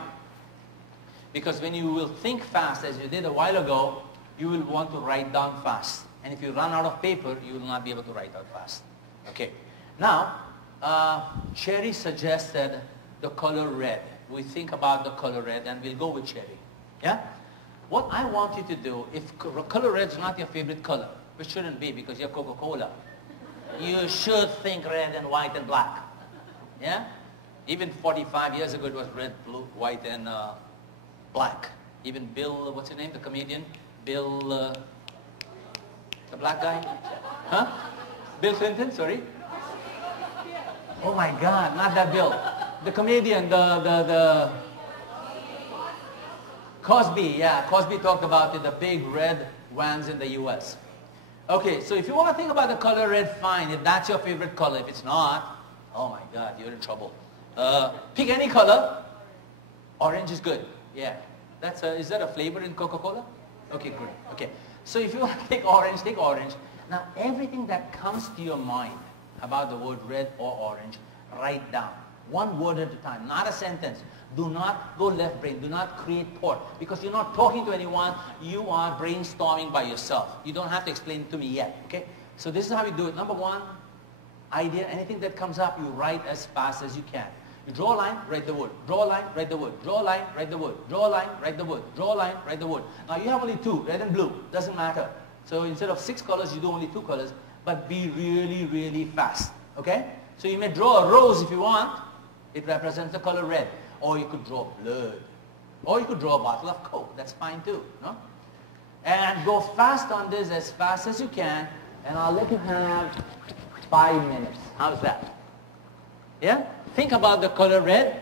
Because when you will think fast, as you did a while ago, you will want to write down fast. And if you run out of paper, you will not be able to write out fast. Okay. Now, Cherry suggested the color red. We think about the color red and we'll go with Cherry. Yeah? What I want you to do, if color red is not your favorite color, which shouldn't be because you have Coca-Cola, you should think red and white and black. Yeah? Even 45 years ago it was red, blue, white and black. Even Bill, what's his name, the comedian? Bill, the black guy? Huh? Bill Clinton, sorry? Oh my God, not that Bill. The comedian, the Cosby, yeah, Cosby talked about it, the big red vans in the US. Okay, so if you want to think about the color red, fine. If that's your favorite color. If it's not, oh my God, you're in trouble. Pick any color. Orange is good. Yeah. Is that a flavor in Coca-Cola? Okay, good. Okay. So if you want to take orange, take orange. Now, everything that comes to your mind about the word red or orange, write down. One word at a time, not a sentence. Do not go left brain. Do not create thought. Because you're not talking to anyone. You are brainstorming by yourself. You don't have to explain it to me yet. Okay? So this is how we do it. Number one, idea. Anything that comes up, you write as fast as you can. You draw a line, write the word. Draw a line, write the word. Draw a line, write the word. Draw a line, write the word. Draw a line, write the word. Now you have only two, red and blue. Doesn't matter. So instead of 6 colors, you do only 2 colors. But be really, really fast. Okay? So you may draw a rose if you want. It represents the color red. Or you could draw blood. Or you could draw a bottle of Coke. That's fine too. No? And go fast on this, as fast as you can. And I'll let you have 5 minutes. How's that? Yeah? Think about the color red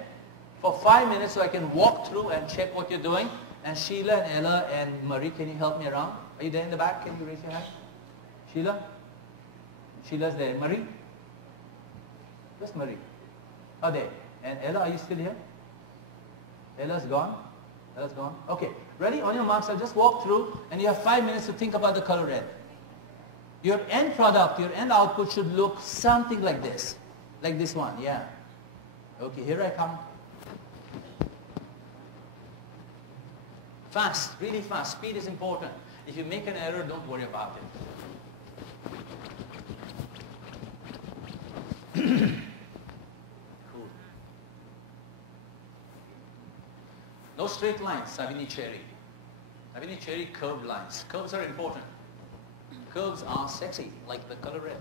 for 5 minutes so I can walk through and check what you're doing. And Sheila and Ella and Marie, can you help me around? Are you there in the back? Can you raise your hand? Sheila? Sheila's there. Marie? Where's Marie? Oh, there. And Ella, are you still here? Ella's gone? Ella's gone? Okay. Ready? On your marks, I'll just walk through and you have 5 minutes to think about the color red. Your end product, your end output should look something like this. Like this one, yeah. Okay, here I come. Fast, really fast. Speed is important. If you make an error, don't worry about it. Cool. No straight lines, Savini Cherry. Savini Cherry, curved lines. Curves are important. Curves are sexy, like the color red.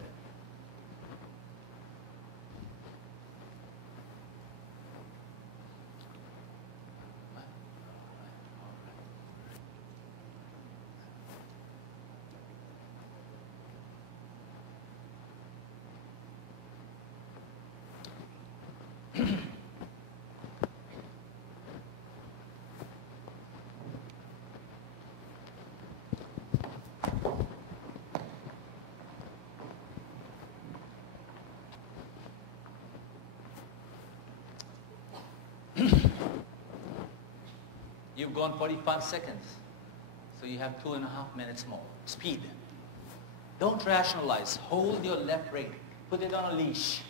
You've gone 45 seconds, so you have 2.5 minutes more. Speed. Don't rationalize. Hold your left brain. Put it on a leash.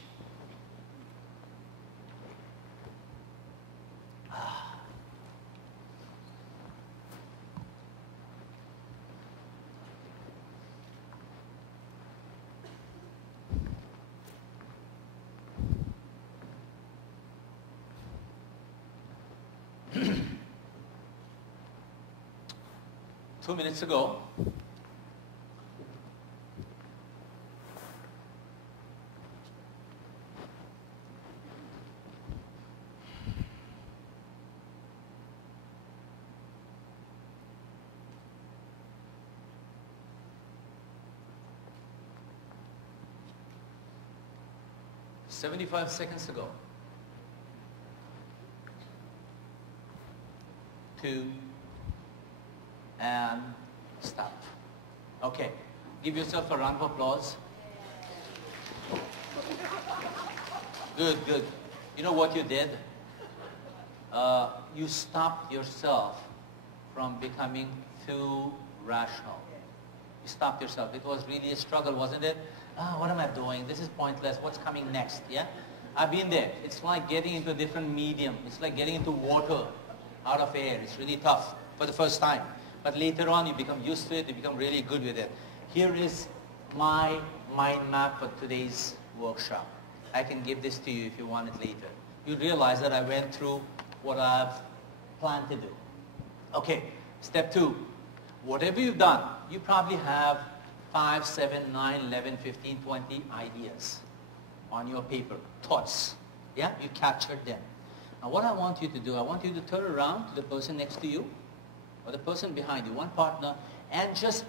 Two minutes ago, "75 seconds ago, 2, and stop. Okay, give yourself a round of applause. Good, good. You know what you did? You stopped yourself from becoming too rational. You stopped yourself. It was really a struggle, wasn't it? What am I doing? This is pointless. What's coming next? Yeah? I've been there. It's like getting into a different medium. It's like getting into water out of air. It's really tough for the first time. But later on, you become used to it, you become really good with it. Here is my mind map for today's workshop. I can give this to you if you want it later. You realize that I went through what I've planned to do. Okay, step 2. Whatever you've done, you probably have 5, 7, 9, 11, 15, 20 ideas on your paper, thoughts. Yeah, you captured them. Now what I want you to do, I want you to turn around to the person next to you, or the person behind you, one partner, and just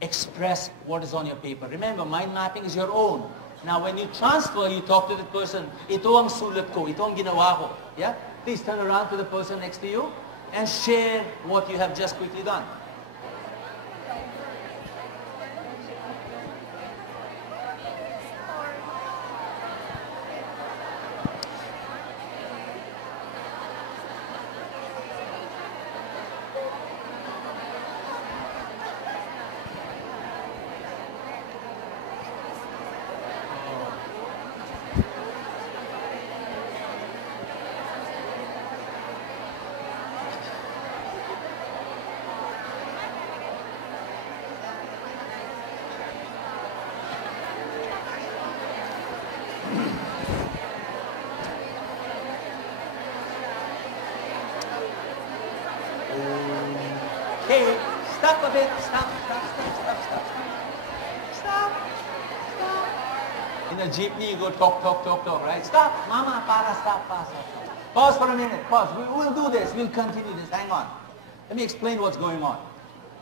express what is on your paper. Remember, mind mapping is your own. Now, when you transfer, you talk to the person, ito ang sulat ko, ito ang ginawa ko. Yeah? Please turn around to the person next to you and share what you have just quickly done. Okay, stop a bit. Stop. In a jeepney, you go talk, right? Stop, mama, para, stop, pause. Pause for a minute, pause. We'll do this, we'll continue this, hang on. Let me explain what's going on.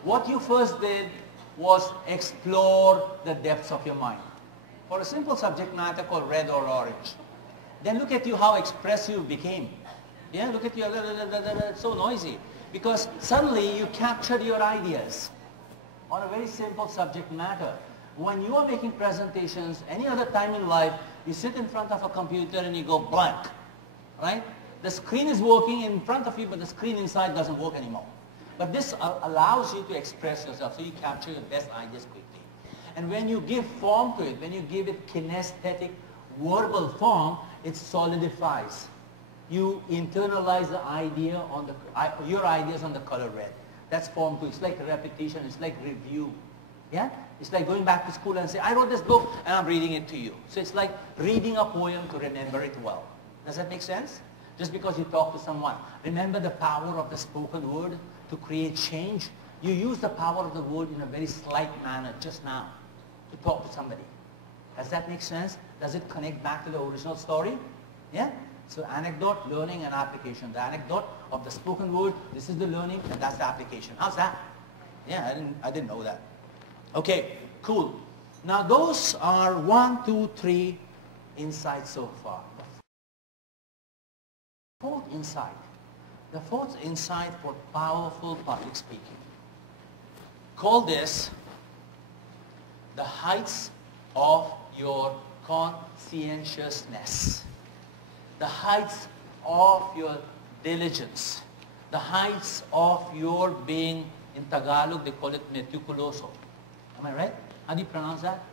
What you first did was explore the depths of your mind for a simple subject matter called red or orange. Then look at you how expressive you became. Yeah, look at you, so noisy. Because suddenly you captured your ideas on a very simple subject matter. When you are making presentations, any other time in life, you sit in front of a computer and you go blank, right? The screen is working in front of you, but the screen inside doesn't work anymore. But this allows you to express yourself, so you capture your best ideas quickly. And when you give form to it, when you give it kinesthetic, verbal form, it solidifies. You internalize the idea on your ideas on the color red. That's form 2. It's like repetition. It's like review. Yeah? It's like going back to school and say, I wrote this book and I'm reading it to you. So it's like reading a poem to remember it well. Does that make sense? Just because you talk to someone. Remember the power of the spoken word to create change? You use the power of the word in a very slight manner just now to talk to somebody. Does that make sense? Does it connect back to the original story? Yeah? So anecdote, learning, and application. The anecdote of the spoken word, this is the learning, and that's the application. How's that? Yeah, I didn't know that. Okay, cool. Now those are 1, 2, 3 insights so far. The fourth insight for powerful public speaking. Call this the heights of your conscientiousness. The heights of your diligence. The heights of your being, in Tagalog they call it meticuloso. Am I right? How do you pronounce that?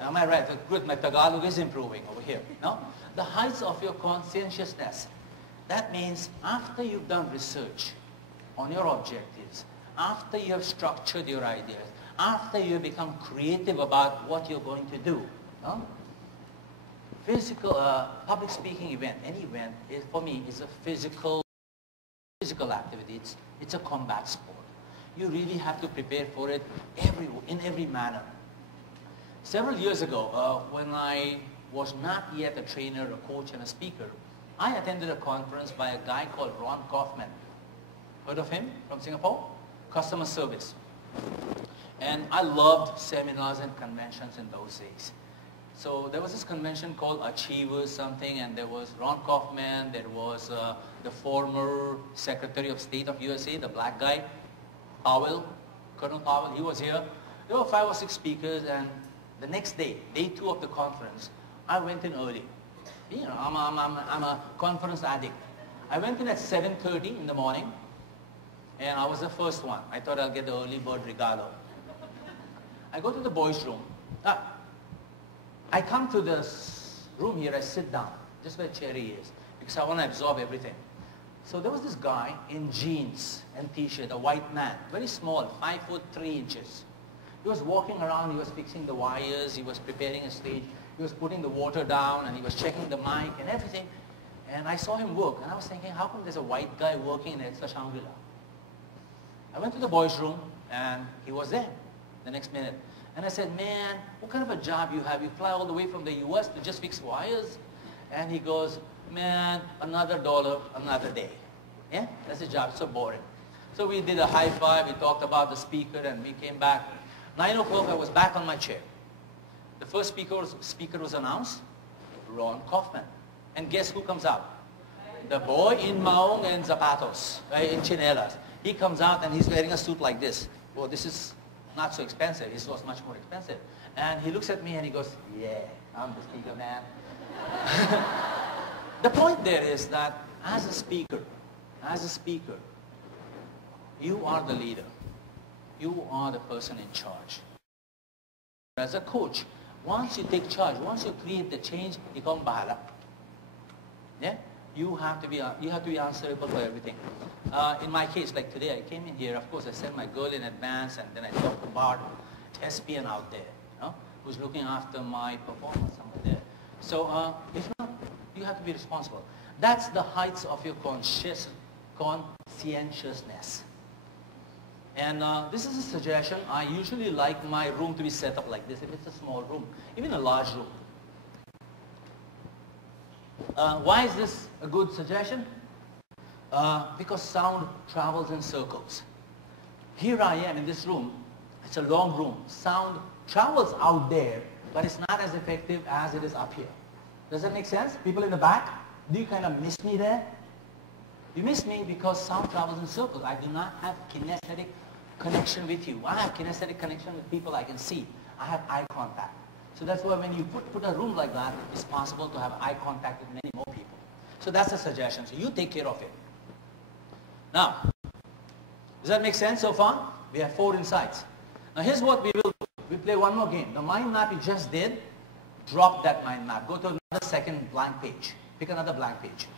Am I right? Good, my Tagalog is improving over here. No? The heights of your conscientiousness. That means after you've done research on your objectives, after you have structured your ideas, after you have become creative about what you're going to do, no? Public speaking event, any event, for me, is a physical activity. It's a combat sport. You really have to prepare for it in every manner. Several years ago, when I was not yet a trainer, a coach, and a speaker, I attended a conference by a guy called Ron Kaufman. Heard of him from Singapore? Customer service. And I loved seminars and conventions in those days. So there was this convention called Achievers something, and there was Ron Kaufman, there was the former Secretary of State of USA, the black guy, Powell, Colonel Powell, he was here. There were 5 or 6 speakers, and the next day, day 2 of the conference, I went in early. You know, I'm a conference addict. I went in at 7:30 in the morning, and I was the first one. I thought I'll get the early bird regalo. I go to the boys' room. I come to this room here, I sit down, just where Cherry is, because I want to absorb everything. So there was this guy in jeans and t-shirt, a white man, very small, 5'3". He was walking around, he was fixing the wires, he was preparing a stage, he was putting the water down, and he was checking the mic and everything. And I saw him work, and I was thinking, how come there's a white guy working in Extra Shangri-La? I went to the boys' room, and he was there the next minute. And I said, man, what kind of a job you have? You fly all the way from the US to just fix wires? And he goes, man, another $1, another day. Yeah, that's the job, it's so boring. So we did a high five, we talked about the speaker, and we came back. 9 o'clock, I was back on my chair. The first speaker was announced, Ron Kaufman. And guess who comes out? The boy in maong and zapatos, in chinelas. He comes out and he's wearing a suit like this. Well, this is not so expensive. His was much more expensive. And he looks at me and he goes, yeah, I'm the speaker, man. The point there is that as a speaker, you are the leader. You are the person in charge. As a coach, once you take charge, once you create the change, ikaw ang bahala. Yeah? You have to be answerable for everything. In my case, like today, I came in here. Of course, I sent my girl in advance, and then I talked to Bart, thespian out there, who's looking after my performance somewhere there. So if not, you have to be responsible. That's the heights of your conscientiousness. And this is a suggestion. I usually like my room to be set up like this, if it's a small room, even a large room. Why is this a good suggestion? Because sound travels in circles. Here I am in this room. It's a long room. Sound travels out there, but it's not as effective as it is up here. Does that make sense? People in the back, do you kind of miss me there? You miss me because sound travels in circles. I do not have kinesthetic connection with you. I have kinesthetic connection with people I can see. I have eye contact. So that's why when you put a room like that, it's possible to have eye contact with many more people. So that's a suggestion. So you take care of it. Now, does that make sense so far? We have 4 insights. Now here's what we will do. play one more game. The mind map you just did, drop that mind map. Go to another second blank page. Pick another blank page.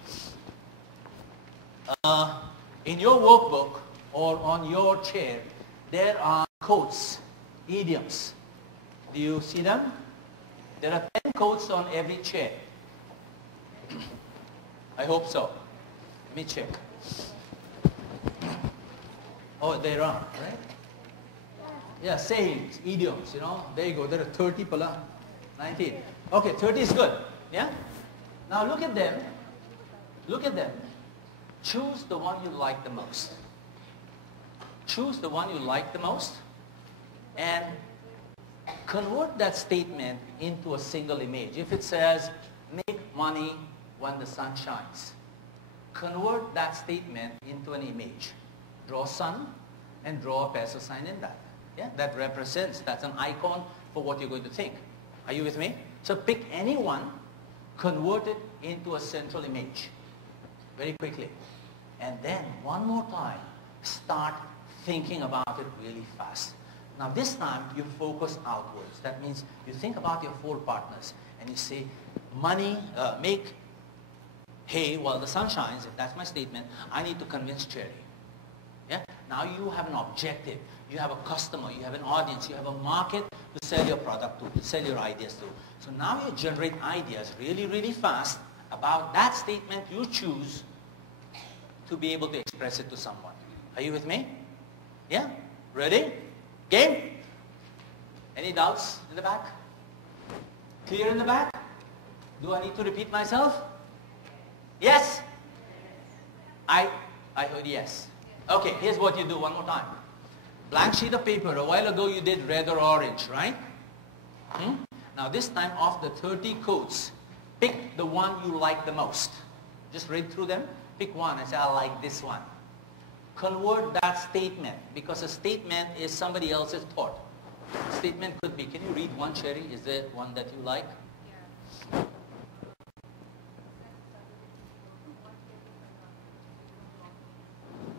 In your workbook or on your chair, there are quotes, idioms. Do you see them? There are 10 quotes on every chair. I hope so. Let me check. Oh, they're on, right? Yeah, sayings, idioms, you know. There you go. There are 30 pala. 19. Okay, 30 is good. Yeah? Now look at them. Look at them. Choose the one you like the most. Choose the one you like the most and convert that statement into a single image. If it says, make money when the sun shines, convert that statement into an image. Draw sun and draw a peso sign in that. Yeah, that represents, that's an icon for what you're going to think. Are you with me? So pick any one, convert it into a central image very quickly. And then one more time, start thinking about it really fast. Now this time you focus outwards. That means you think about your 4 partners and you say, money, make hay while the sun shines. If that's my statement, I need to convince Cherry. Yeah? Now you have an objective. You have a customer. You have an audience. You have a market to sell your product to, to sell your ideas to. So now you generate ideas really, really fast about that statement you choose to be able to express it to someone. Are you with me? Yeah? Ready? Game? Any doubts in the back? Clear in the back? Do I need to repeat myself? Yes? I heard yes. Okay, here's what you do one more time. Blank sheet of paper. A while ago you did red or orange, right? Now this time of the 30 quotes, pick the one you like the most. Just read through them. Pick one and say, I like this one. Convert that statement, because a statement is somebody else's thought. A statement could be, can you read one, Cherry? Is there one that you like? Yeah.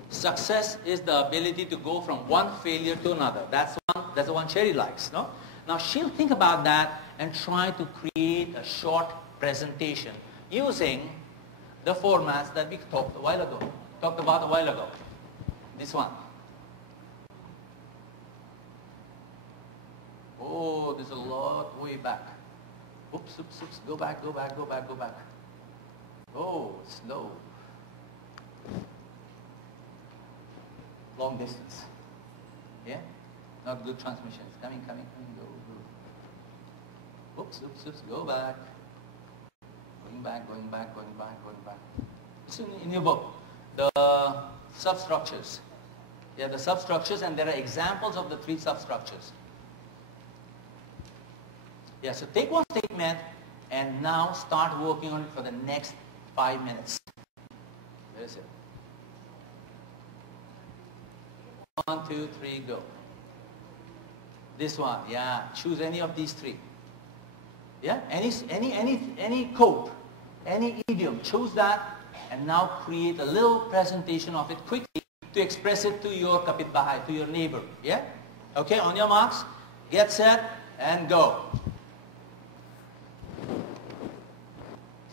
Success is the ability to go from one failure to another. That's the one Cherry likes, no? Now she'll think about that and try to create a short presentation using the formats that we talked about a while ago. This one. Oh, there's a lot way back. Oops, oops, oops. Go back, go back, go back, go back. Oh, slow. Long distance. Yeah? Not good transmissions. Coming, coming, coming, go, go. Oops, oops, oops. Go back. Going back, going back, going back, going back. It's in your book. The substructures. Yeah, the substructures, and there are examples of the 3 substructures. Yeah, so take one statement and now start working on it for the next 5 minutes. Where is it? 1, 2, 3, go. This one, yeah. Choose any of these 3. Yeah, any quote, any idiom. Choose that and now create a little presentation of it quickly to express it to your kapitbahay, to your neighbor. Yeah? Okay, on your marks, get set, and go.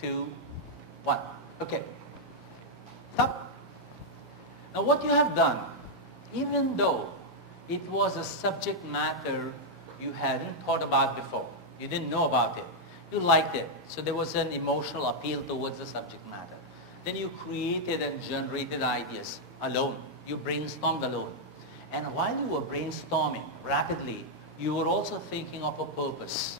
2, 1. Okay. Stop. Now what you have done, even though it was a subject matter you hadn't thought about before, you didn't know about it, you liked it, so there was an emotional appeal towards the subject matter. Then you created and generated ideas alone. You brainstormed alone. And while you were brainstorming rapidly, you were also thinking of a purpose.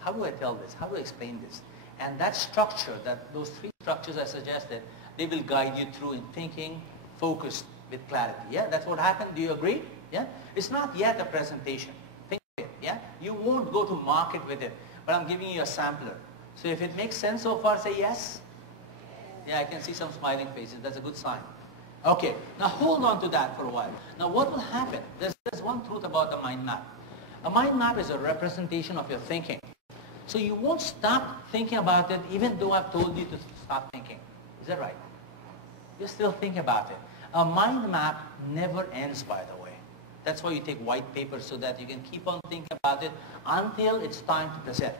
How do I tell this? How do I explain this? And that structure, those 3 structures I suggested, they will guide you through in thinking, focused, with clarity. Yeah, that's what happened. Do you agree? Yeah, it's not yet a presentation. Think of it. Yeah, you won't go to market with it, but I'm giving you a sampler. So if it makes sense so far, say yes. Yeah, I can see some smiling faces. That's a good sign. Okay, now hold on to that for a while. Now what will happen? There's one truth about a mind map. A mind map is a representation of your thinking. So you won't stop thinking about it even though I've told you to stop thinking. Is that right? You still think about it. A mind map never ends, by the way. That's why you take white paper so that you can keep on thinking about it until it's time to present.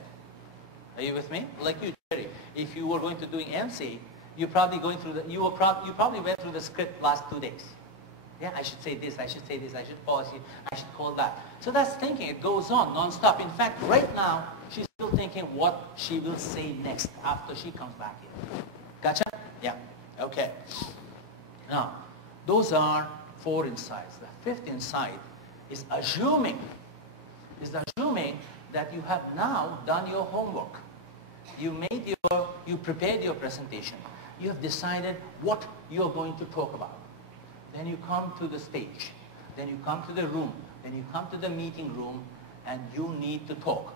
Are you with me? Like you, Jerry. If you were going to doing MC, you're probably going through the, you probably went through the script last 2 days. Yeah, I should say this, I should say this, I should pause here, I should call that. So that's thinking. It goes on non-stop. In fact, right now, she's still thinking what she will say next after she comes back here. Gotcha? Yeah. Okay. Now, those are 4 insights. The 5th insight is assuming that you have now done your homework. You prepared your presentation. You have decided what you're going to talk about. Then you come to the stage. Then you come to the room. Then you come to the meeting room and you need to talk.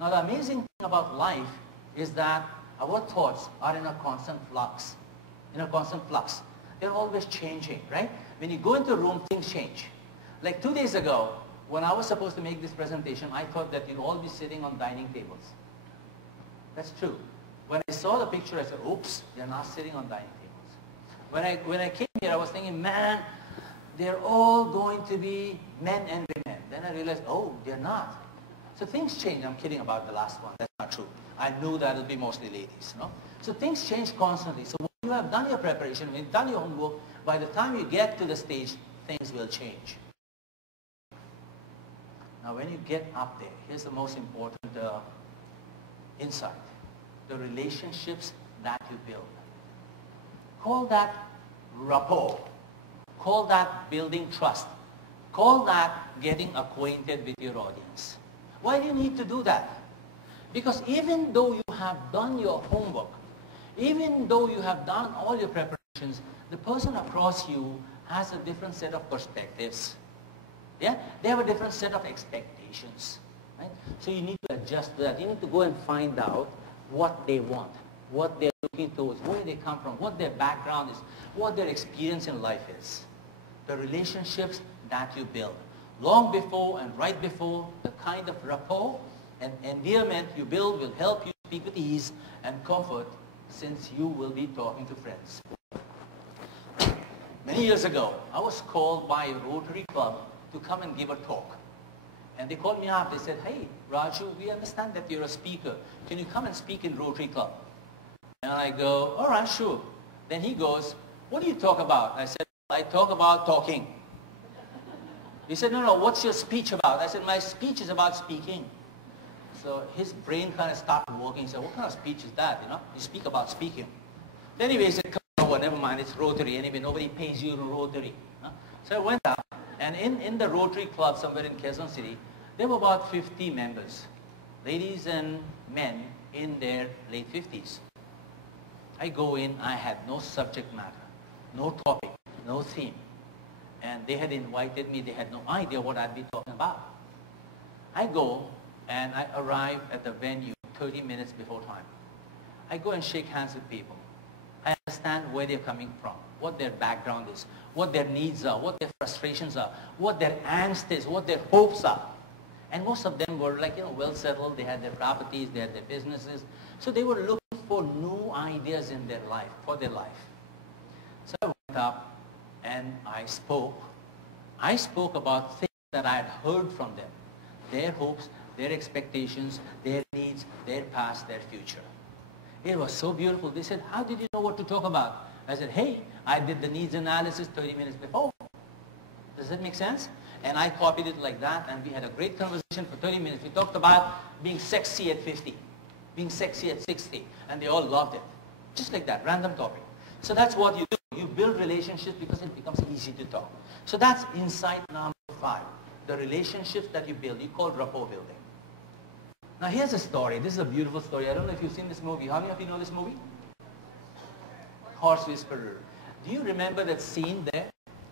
Now the amazing thing about life is that our thoughts are in a constant flux. They're always changing, right? When you go into a room, things change. Like 2 days ago, when I was supposed to make this presentation, I thought that you'd all be sitting on dining tables. That's true. When I saw the picture, I said, oops, they're not sitting on dining tables. When I came here, I was thinking, man, they're all going to be men and women. Then I realized, oh, they're not. So things change. I'm kidding about the last one. That's not true. I knew that it'll be mostly ladies. No? So things change constantly. So when you have done your preparation, when you've done your homework, by the time you get to the stage, things will change. Now when you get up there, here's the most important insight. The relationships that you build. Call that rapport. Call that building trust. Call that getting acquainted with your audience. Why do you need to do that? Because even though you have done your homework, even though you have done all your preparations, the person across you has a different set of perspectives. Yeah? They have a different set of expectations. Right? So you need to adjust to that. You need to go and find out what they want, what they're looking towards, where they come from, what their background is, what their experience in life is. The relationships that you build. Long before and right before, the kind of rapport and endearment you build will help you speak with ease and comfort since you will be talking to friends. Many years ago, I was called by a Rotary Club to come and give a talk. And they called me up. They said, hey, Raju, we understand that you're a speaker. Can you come and speak in Rotary Club? And I go, all right, sure. Then he goes, what do you talk about? I said, I talk about talking. He said, no, what's your speech about? I said, my speech is about speaking. So his brain kind of started working. He said, what kind of speech is that? You speak about speaking. Anyway, he said, come on, never mind, it's Rotary. Anyway, nobody pays you to Rotary. So I went out. And in the Rotary Club somewhere in Quezon City, there were about 50 members, ladies and men in their late 50s. I go in, I had no subject matter, no topic, no theme. And they had invited me, they had no idea what I'd be talking about. I go and I arrive at the venue 30 minutes before time. I go and shake hands with people. I understand where they're coming from, what their background is, what their needs are, what their frustrations are, what their angst is, what their hopes are. And most of them were like, well settled. They had their properties, they had their businesses. So they were looking for new ideas in their life, for their life. So I went up and I spoke. I spoke about things that I had heard from them. Their hopes, their expectations, their needs, their past, their future. It was so beautiful. They said, how did you know what to talk about? I said, hey, I did the needs analysis 30 minutes before. Does that make sense? And I copied it like that, and we had a great conversation for 30 minutes. We talked about being sexy at 50, being sexy at 60, and they all loved it. Just like that, random topic. So that's what you do. You build relationships because it becomes easy to talk. So that's insight number 5. The relationships that you build, you call rapport building. Now here's a story. This is a beautiful story. I don't know if you've seen this movie. How many of you know this movie? Horse Whisperer. Do you remember that scene there?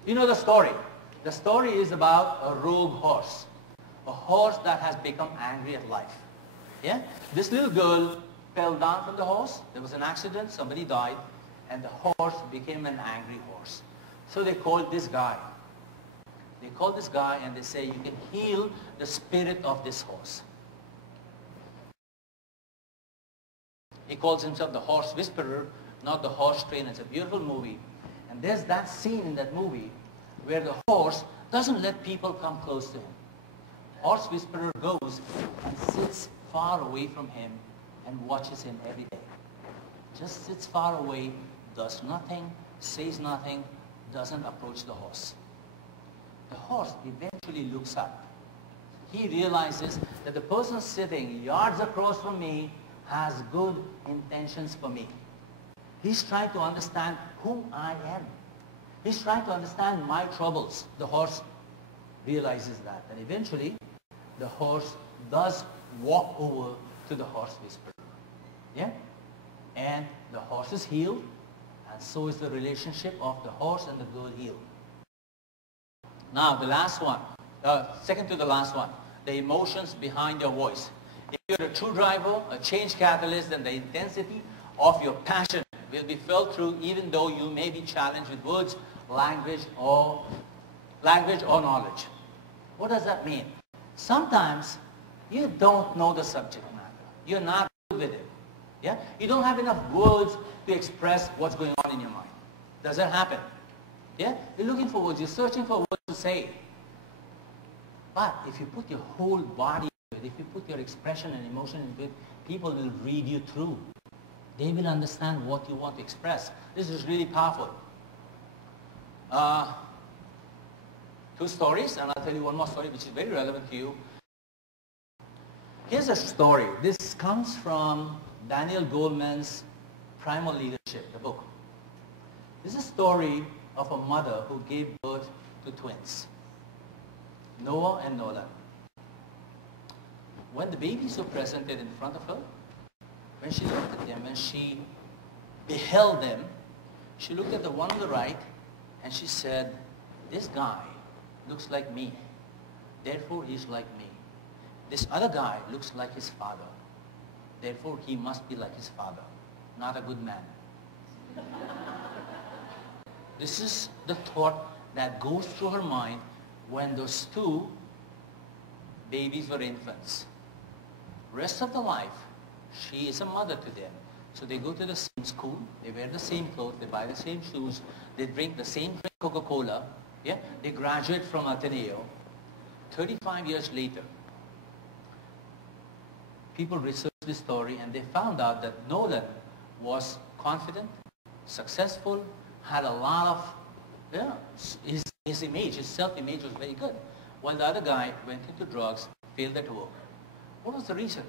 You know the story. The story is about a rogue horse. A horse that has become angry at life. Yeah? This little girl fell down from the horse. There was an accident. Somebody died. And the horse became an angry horse. So they called this guy. They called this guy and they say, you can heal the spirit of this horse. He calls himself the Horse Whisperer, not the horse trainer. It's a beautiful movie. And there's that scene in that movie where the horse Doesn't let people come close to him. Horse whisperer goes and sits far away from him and watches him every day. Just sits far away, does nothing, says nothing, doesn't approach the horse. The horse eventually looks up. He realizes that the person sitting yards across from me has good intentions for me. He's trying to understand who I am. He's trying to understand my troubles. The horse realizes that. And eventually, the horse does walk over to the horse whisperer. Yeah? And the horse is healed, and so is the relationship of the horse and the girl healed. Now, the last one, second to the last one, the emotions behind your voice. If you're a true driver, a change catalyst, then the intensity of your passion will be felt through even though you may be challenged with words, language or knowledge. What does that mean? Sometimes you don't know the subject matter. You're not good with it. Yeah? You don't have enough words to express what's going on in your mind. Does that happen? Yeah? You're looking for words. You're searching for words to say. But if you put your whole body into it, if you put your expression and emotion into it, people will read you through. They will understand what you want to express. This is really powerful. Two stories, and I'll tell you one more story which is very relevant to you. Here's a story. This comes from Daniel Goleman's Primal Leadership, the book. This is a story of a mother who gave birth to twins, Noah and Nolan. When the babies were presented in front of her, when she looked at them, when she beheld them, she looked at the one on the right and she said, this guy looks like me, therefore he's like me. This other guy looks like his father, therefore he must be like his father. Not a good man. This is the thought that goes through her mind when those two babies were infants. Rest of the life, she is a mother to them. So they go to the same school, they wear the same clothes, they buy the same shoes, they drink the same drink Coca-Cola, yeah? They graduate from Ateneo. 35 years later, people researched this story and they found out that Nolan was confident, successful, had a lot of, his image, his self-image was very good. While the other guy went into drugs, failed at work. What was the reason?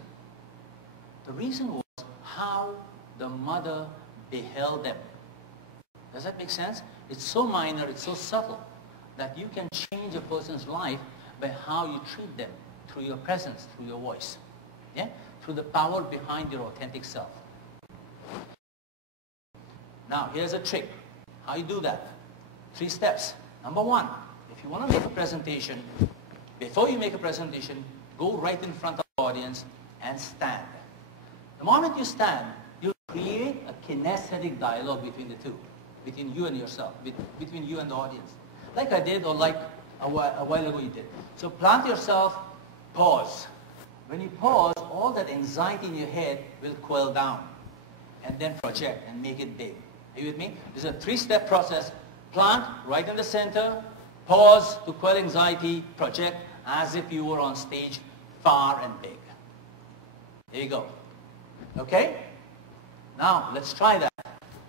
The reason was how the mother beheld them. Does that make sense? It's so minor, it's so subtle that you can change a person's life by how you treat them, through your presence, through your voice. Yeah? Through the power behind your authentic self. Now, here's a trick. How you do that? 3 steps. Number 1, if you want to make a presentation, before you make a presentation, go right in front of the audience and stand. The moment you stand, you create a kinesthetic dialogue between the two, between you and yourself, between you and the audience. Like I did, or like a while ago you did. So plant yourself, pause. When you pause, all that anxiety in your head will quell down and then project and make it big. Are you with me? This is a 3-step process. Plant right in the center, pause to quell anxiety, project as if you were on stage, far and big. There you go. Okay? Now, let's try that.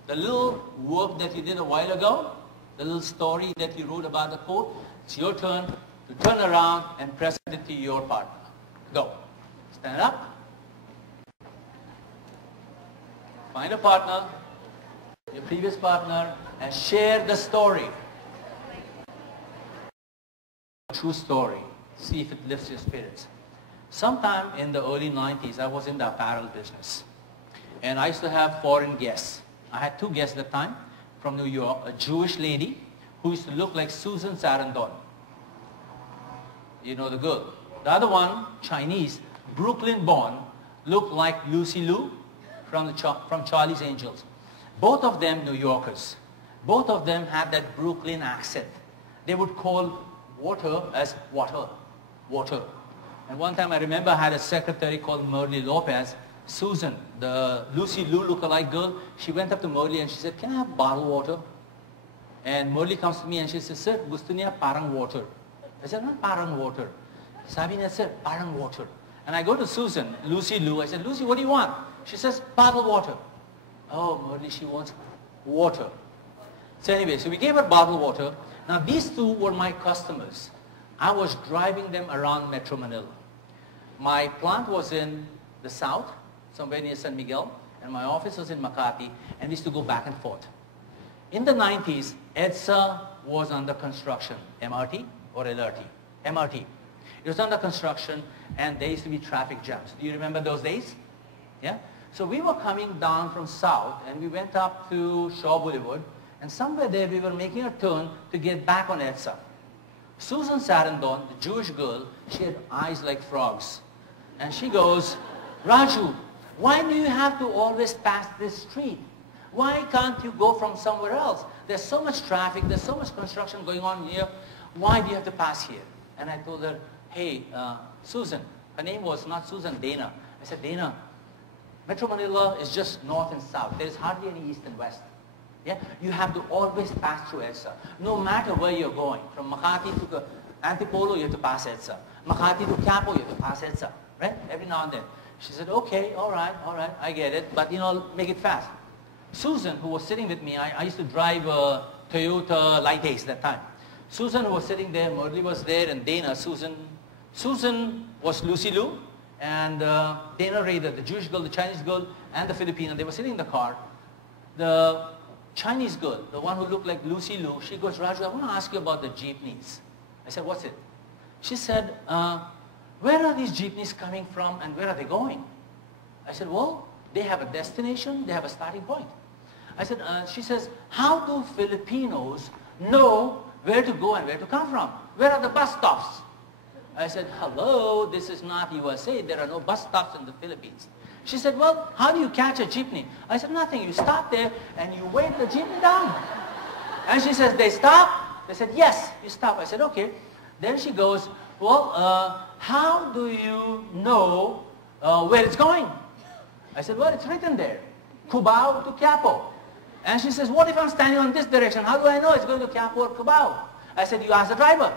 The little work that you did a while ago, the little story that you wrote about the quote, it's your turn to turn around and present it to your partner. Go. Stand up. Find a partner, your previous partner, and share the story. True story. See if it lifts your spirits. Sometime in the early 90s, I was in the apparel business. And I used to have foreign guests. I had 2 guests at the time from New York, a Jewish lady who used to look like Susan Sarandon. You know the girl. The other one, Chinese, Brooklyn born, looked like Lucy Liu from Charlie's Angels. Both of them New Yorkers. Both of them had that Brooklyn accent. They would call water as water, water. And one time I remember I had a secretary called Merle Lopez. Susan, the Lucy Liu lookalike girl, she went up to Merle and she said, "Can I have bottled water?" And Merle comes to me and she says, "Sir, gusto niya parang water." I said, not parang water. Sabi niya, sir, parang water. And I go to Susan, Lucy Lou. I said, Lucy, what do you want? She says, bottled water. Oh, Murli, she wants water. So anyway, so we gave her bottled water. Now these two were my customers. I was driving them around Metro Manila. My plant was in the south, somewhere near San Miguel, and my office was in Makati, and we used to go back and forth. In the 90s, EDSA was under construction. MRT or LRT? MRT. It was under construction, and there used to be traffic jams. Do you remember those days? Yeah? So we were coming down from south, and we went up to Shaw Boulevard, and somewhere there we were making a turn to get back on EDSA. Susan Sarandon, the Jewish girl, she had eyes like frogs. And she goes, Raju, why do you have to always pass this street? Why can't you go from somewhere else? There's so much traffic, there's so much construction going on here. Why do you have to pass here? And I told her, hey, Susan, her name was not Susan, Dana. I said, Dana, Metro Manila is just north and south. There is hardly any east and west. Yeah? You have to always pass through EDSA. No matter where you're going. From Makati to Antipolo, you have to pass EDSA. Makati to Quiapo, you have to pass EDSA. Right? Every now and then. She said, okay, all right, I get it. But, make it fast. Susan, who was sitting with me, I used to drive a Toyota Light Ace that time. Susan, who was sitting there, Murli was there, and Dana, Susan was Lucy Lou, and Dana Ray, the Jewish girl, the Chinese girl, and the Filipino, they were sitting in the car. The Chinese girl, the one who looked like Lucy Lou, she goes, Raju, I want to ask you about the jeepneys. I said, what's it? She said, where are these jeepneys coming from and where are they going? I said, well, they have a destination, they have a starting point. I said, she says, how do Filipinos know where to go and where to come from? Where are the bus stops? I said, hello, this is not USA. There are no bus stops in the Philippines. She said, well, how do you catch a jeepney? I said, nothing. You stop there and you wave the jeepney down. And she says, they stop? They said, yes, you stop. I said, okay. Then she goes, well, how do you know where it's going? I said, well, it's written there. Cubao to Quiapo. And she says, what if I'm standing on this direction? How do I know it's going to Quiapo or Cubao? I said, you ask the driver.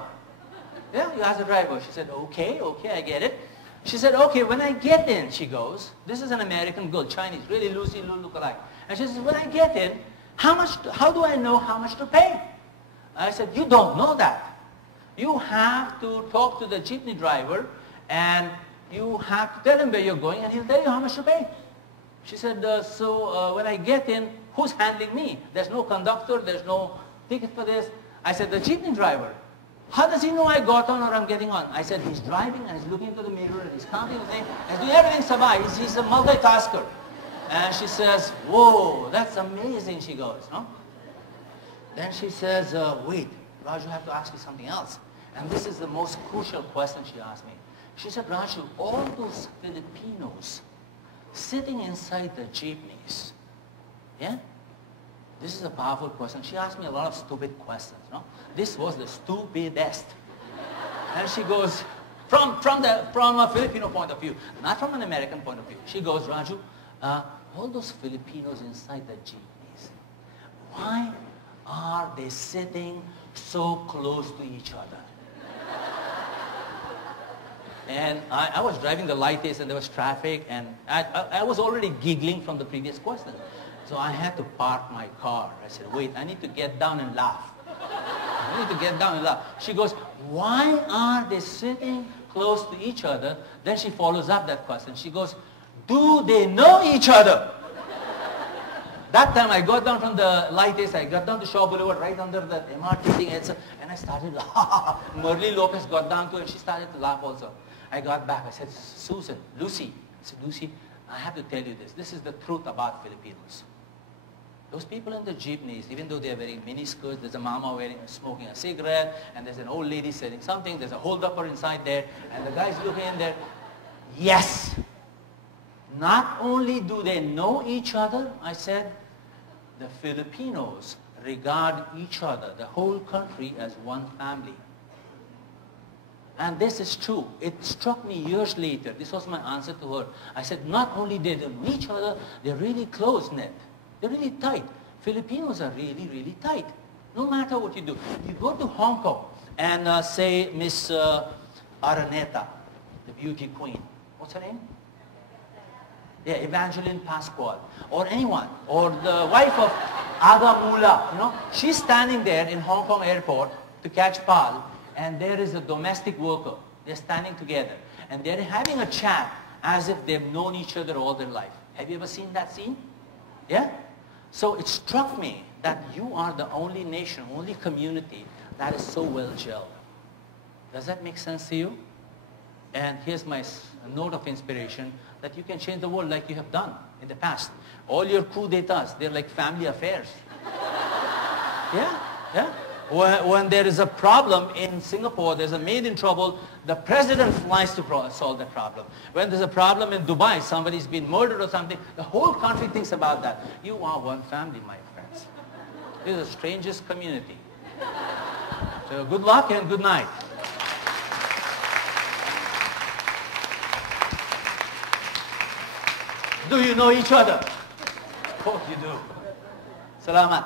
Yeah, you ask the driver. She said, okay, I get it. She said, okay, when I get in, she goes, this is an American girl, Chinese, really Lucy Lou look-alike. And she says, when I get in, how do I know how much to pay? I said, you don't know that. You have to talk to the jeepney driver and you have to tell him where you're going and he'll tell you how much to pay. She said, when I get in, who's handling me? There's no conductor, there's no ticket for this. I said, the jeepney driver. How does he know I got on or I'm getting on? I said, he's driving and he's looking into the mirror and he's counting the thing and doing everything sabay. He's a multitasker. And she says, whoa, that's amazing, she goes. No? Then she says, wait, Raju, I have to ask you something else. And this is the most crucial question she asked me. She said, Raju, all those Filipinos sitting inside the jeepneys, yeah? This is a powerful question. She asked me a lot of stupid questions. No? This was the stupidest. And she goes, from a Filipino point of view, not from an American point of view. She goes, Raju, all those Filipinos inside the jeepneys, why are they sitting so close to each other? And I was driving the Light Ace and there was traffic and I was already giggling from the previous question. So I had to park my car. I said, wait, I need to get down and laugh. I need to get down and laugh. She goes, why are they sitting close to each other? Then she follows up that question. She goes, do they know each other? That time I got down from the Light Ace, I got down to Shaw Boulevard right under the MRT thing, and I started laughing. Murli Lopez got down to it and she started to laugh also. I got back, I said, Susan, Lucy. I said, Lucy, I have to tell you this. This is the truth about Filipinos. Those people in the jeepneys, even though they're wearing mini skirts, there's a mama smoking a cigarette, and there's an old lady selling something, there's a hold-upper inside there, and the guy's looking in there. Yes, not only do they know each other, I said, the Filipinos regard each other, the whole country, as one family. And this is true. It struck me years later. This was my answer to her. I said, not only do they know each other, they're really close-knit. They're really tight. Filipinos are really, really tight. No matter what you do. You go to Hong Kong, and say Miss Araneta, the beauty queen. What's her name? Yeah, Evangeline Pascual, or anyone, or the wife of Aga Mula, you know, she's standing there in Hong Kong airport to catch PAL, and there is a domestic worker. They're standing together, and they're having a chat as if they've known each other all their life. Have you ever seen that scene? Yeah? So it struck me that you are the only nation, only community that is so well gelled. Does that make sense to you? And here's my note of inspiration, that you can change the world like you have done in the past. All your coup d'etats, they're like family affairs. Yeah, yeah. When there is a problem in Singapore, there's a maid in trouble, the president flies to solve that problem. When there's a problem in Dubai, somebody's been murdered or something, the whole country thinks about that. You are one family, my friends. This is the strangest community. So good luck and good night. Do you know each other? Of course you do. Salamat.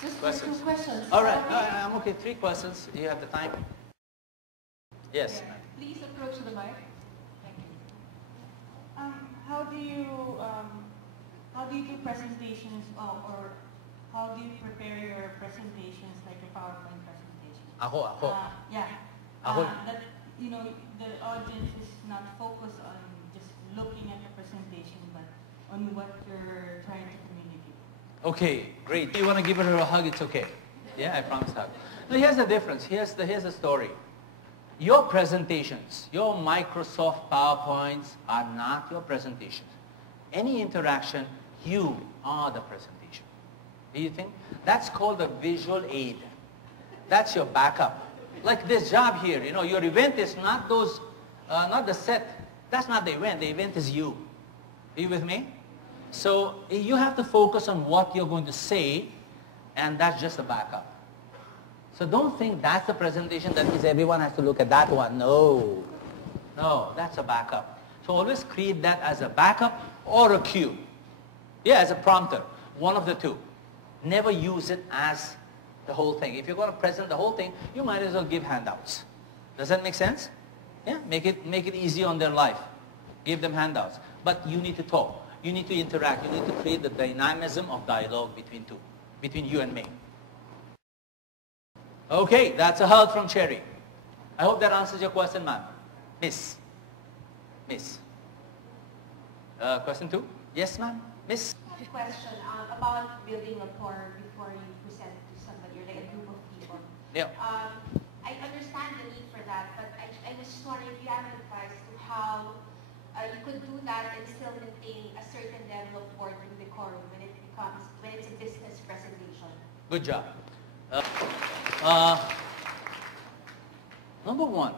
Just for 2 questions. All right, I'm okay. 3 questions. You have the time? Yes. Okay. Please approach the mic. Thank you. How do you do presentations, or how do you prepare your presentations, like your PowerPoint presentation? Ako. Yeah. That, you know, the audience is not focused on just looking at the presentation, but on what you're trying to communicate. Okay, great. You want to give her a hug, it's okay. Yeah, I promise hug. Now here's the difference. Here's the story. Your presentations, your Microsoft PowerPoints are not your presentations. Any interaction, you are the presentation. Do you think? That's called a visual aid. That's your backup. Like this job here, you know, your event is not those, not the set. That's not the event. The event is you. Are you with me? So you have to focus on what you're going to say, and that's just a backup. So don't think that's the presentation, that means everyone has to look at that one. No. No, that's a backup. So always create that as a backup or a cue. Yeah, as a prompter. One of the two. Never use it as the whole thing. If you're going to present the whole thing, you might as well give handouts. Does that make sense? Yeah, make it easy on their life. Give them handouts. But you need to talk. You need to interact. You need to create the dynamism of dialogue between you and me. Okay, that's a hug from Cherry. I hope that answers your question, ma'am. Miss. Question 2? Yes, ma'am. Miss. Question about building rapport before you present to somebody or like a group of people. Yeah. I understand the need for that, but I was just wondering if you have advice to how you could do that and still maintain a certain level of boardroom decorum when it's a business presentation. Good job. Number 1,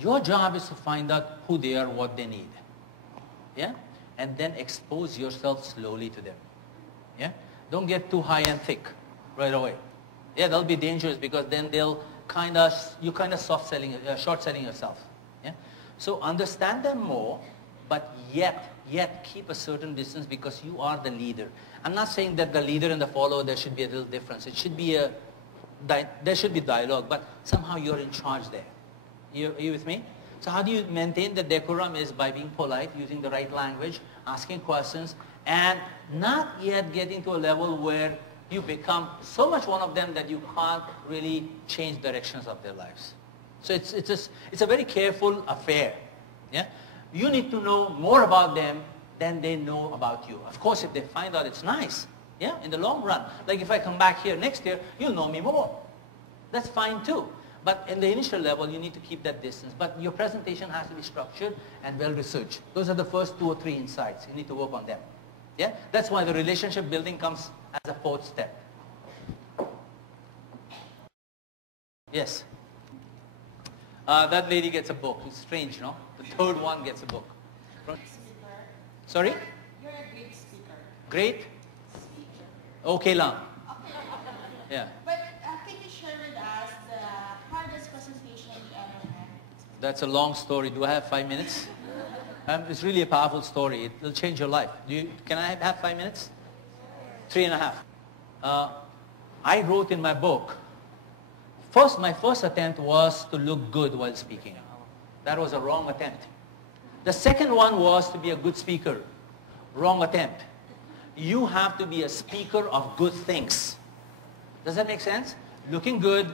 your job is to find out who they are, what they need. Yeah? And then expose yourself slowly to them. Yeah? Don't get too high and thick right away. Yeah, that'll be dangerous because then you kind of short selling yourself. Yeah? So understand them more, but yet keep a certain distance because you are the leader. I'm not saying that the leader and the follower, there should be a little difference. It should be there should be dialogue, but somehow you're in charge there. Are you with me? So how do you maintain the decorum is by being polite, using the right language, asking questions, and not yet getting to a level where you become so much one of them that you can't really change directions of their lives. So it's a very careful affair. Yeah? You need to know more about them than they know about you. Of course, if they find out, it's nice. Yeah, in the long run. Like if I come back here next year, you'll know me more. That's fine too. But in the initial level, you need to keep that distance. But your presentation has to be structured and well-researched. Those are the first 2 or 3 insights. You need to work on them. Yeah? That's why the relationship building comes as a 4th step. Yes? That lady gets a book. It's strange, no? The 3rd one gets a book. Sorry? You're a great speaker. Great? Speaker. Okay lang. Okay. Yeah. But can you share with us the hardest presentation you ever had? That's a long story. Do I have 5 minutes? It's really a powerful story. It will change your life. Can I have 5 minutes? 3.5. I wrote in my book, my first attempt was to look good while speaking. That was a wrong attempt. The second one was to be a good speaker. Wrong attempt. You have to be a speaker of good things. Does that make sense? Looking good,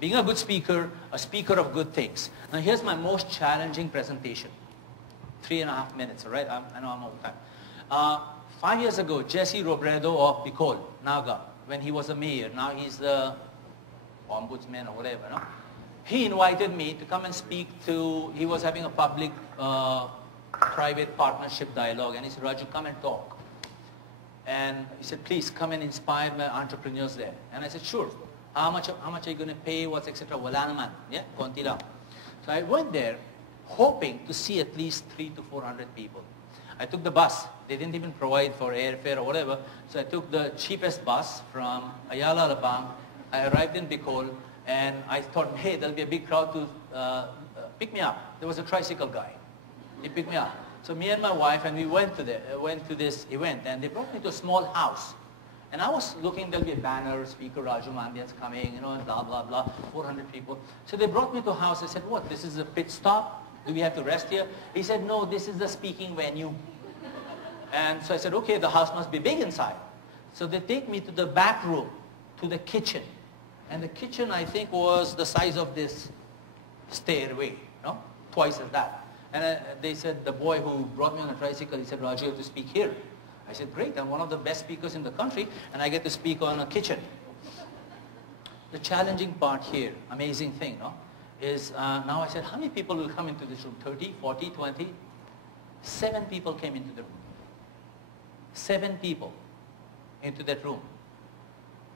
being a good speaker, a speaker of good things. Now here's my most challenging presentation. 3.5 minutes, all right? I know I'm out of time. 5 years ago, Jesse Robredo of Bicol, Naga, when he was a mayor, now he's the ombudsman or whatever, no? He invited me to come and speak to, he was having a public private partnership dialogue, and he said, Raju, come and talk. And he said, please come and inspire my entrepreneurs there. And I said, sure. How much are you going to pay? What's etc. Wala naman. Yeah, konti lang. So I went there hoping to see at least 300 to 400 people. I took the bus. They didn't even provide for airfare or whatever. So I took the cheapest bus from Ayala, Alabang. I arrived in Bicol, and I thought, hey, there'll be a big crowd to pick me up. There was a tricycle guy. He picked me up. So me and my wife, and we went to this event, and they brought me to a small house. And I was looking, there'll be a banner, Speaker Raju Mandhyan's coming, you know, and blah, blah, blah, 400 people. So they brought me to a house. I said, what, this is a pit stop? Do we have to rest here? He said, no, this is the speaking venue. And so I said, okay, the house must be big inside. So they take me to the back room, to the kitchen. And the kitchen, I think, was the size of this stairway, no? Twice as that. And they said, the boy who brought me on a tricycle, he said, Raju, you have to speak here. I said, great, I'm one of the best speakers in the country, and I get to speak on a kitchen. The challenging part here, amazing thing, no? Is now I said, how many people will come into this room? 30, 40, 20? 7 people came into the room. 7 people into that room.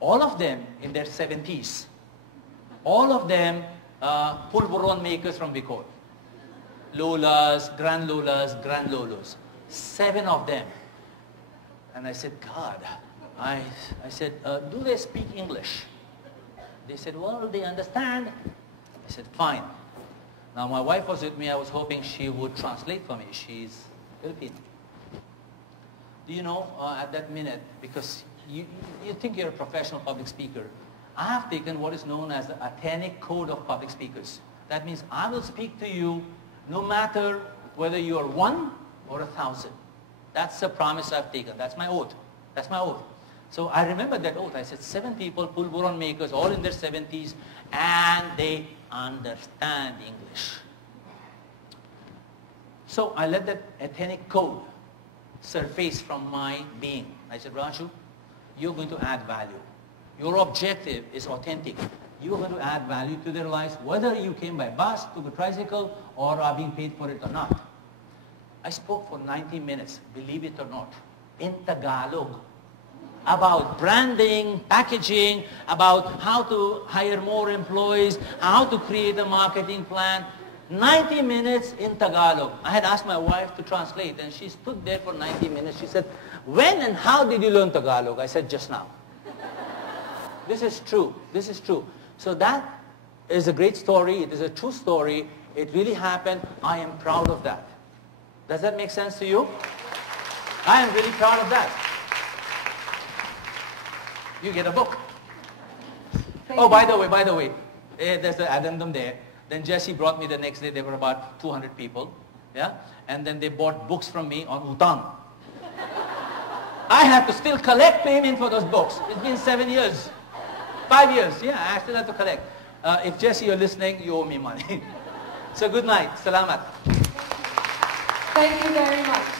All of them in their 70s. All of them pulburon makers from Bicol. Lolas, Grand Lolas, Grand Lolos. 7 of them. And I said, God, I said, do they speak English? They said, well, they understand. I said, fine. Now my wife was with me. I was hoping she would translate for me. She's Filipino. Do you know, at that minute, because you think you're a professional public speaker, I have taken what is known as the Athenic Code of Public Speakers. That means I will speak to you no matter whether you are 1 or 1,000. That's the promise I've taken. That's my oath. That's my oath. So I remember that oath. I said 7 people, pulburon makers, all in their 70s, and they understand English. So I let that Athenic Code surface from my being. I said, Raju, you're going to add value. Your objective is authentic. You're going to add value to their lives, whether you came by bus, took a tricycle, or are being paid for it or not. I spoke for 90 minutes, believe it or not, in Tagalog, about branding, packaging, about how to hire more employees, how to create a marketing plan. 90 minutes in Tagalog. I had asked my wife to translate, and she stood there for 90 minutes. She said, when and how did you learn Tagalog? I said, just now. This is true. This is true. So that is a great story. It is a true story. It really happened. I am proud of that. Does that make sense to you? I am really proud of that. You get a book. Oh, by the way, there's the addendum there. Then Jesse brought me the next day. There were about 200 people. Yeah? And then they bought books from me on utang. I have to still collect payment for those books. It's been 7 years. 5 years. Yeah, I still have to collect. If Jesse, you're listening, you owe me money. So good night. Salamat. Thank you very much.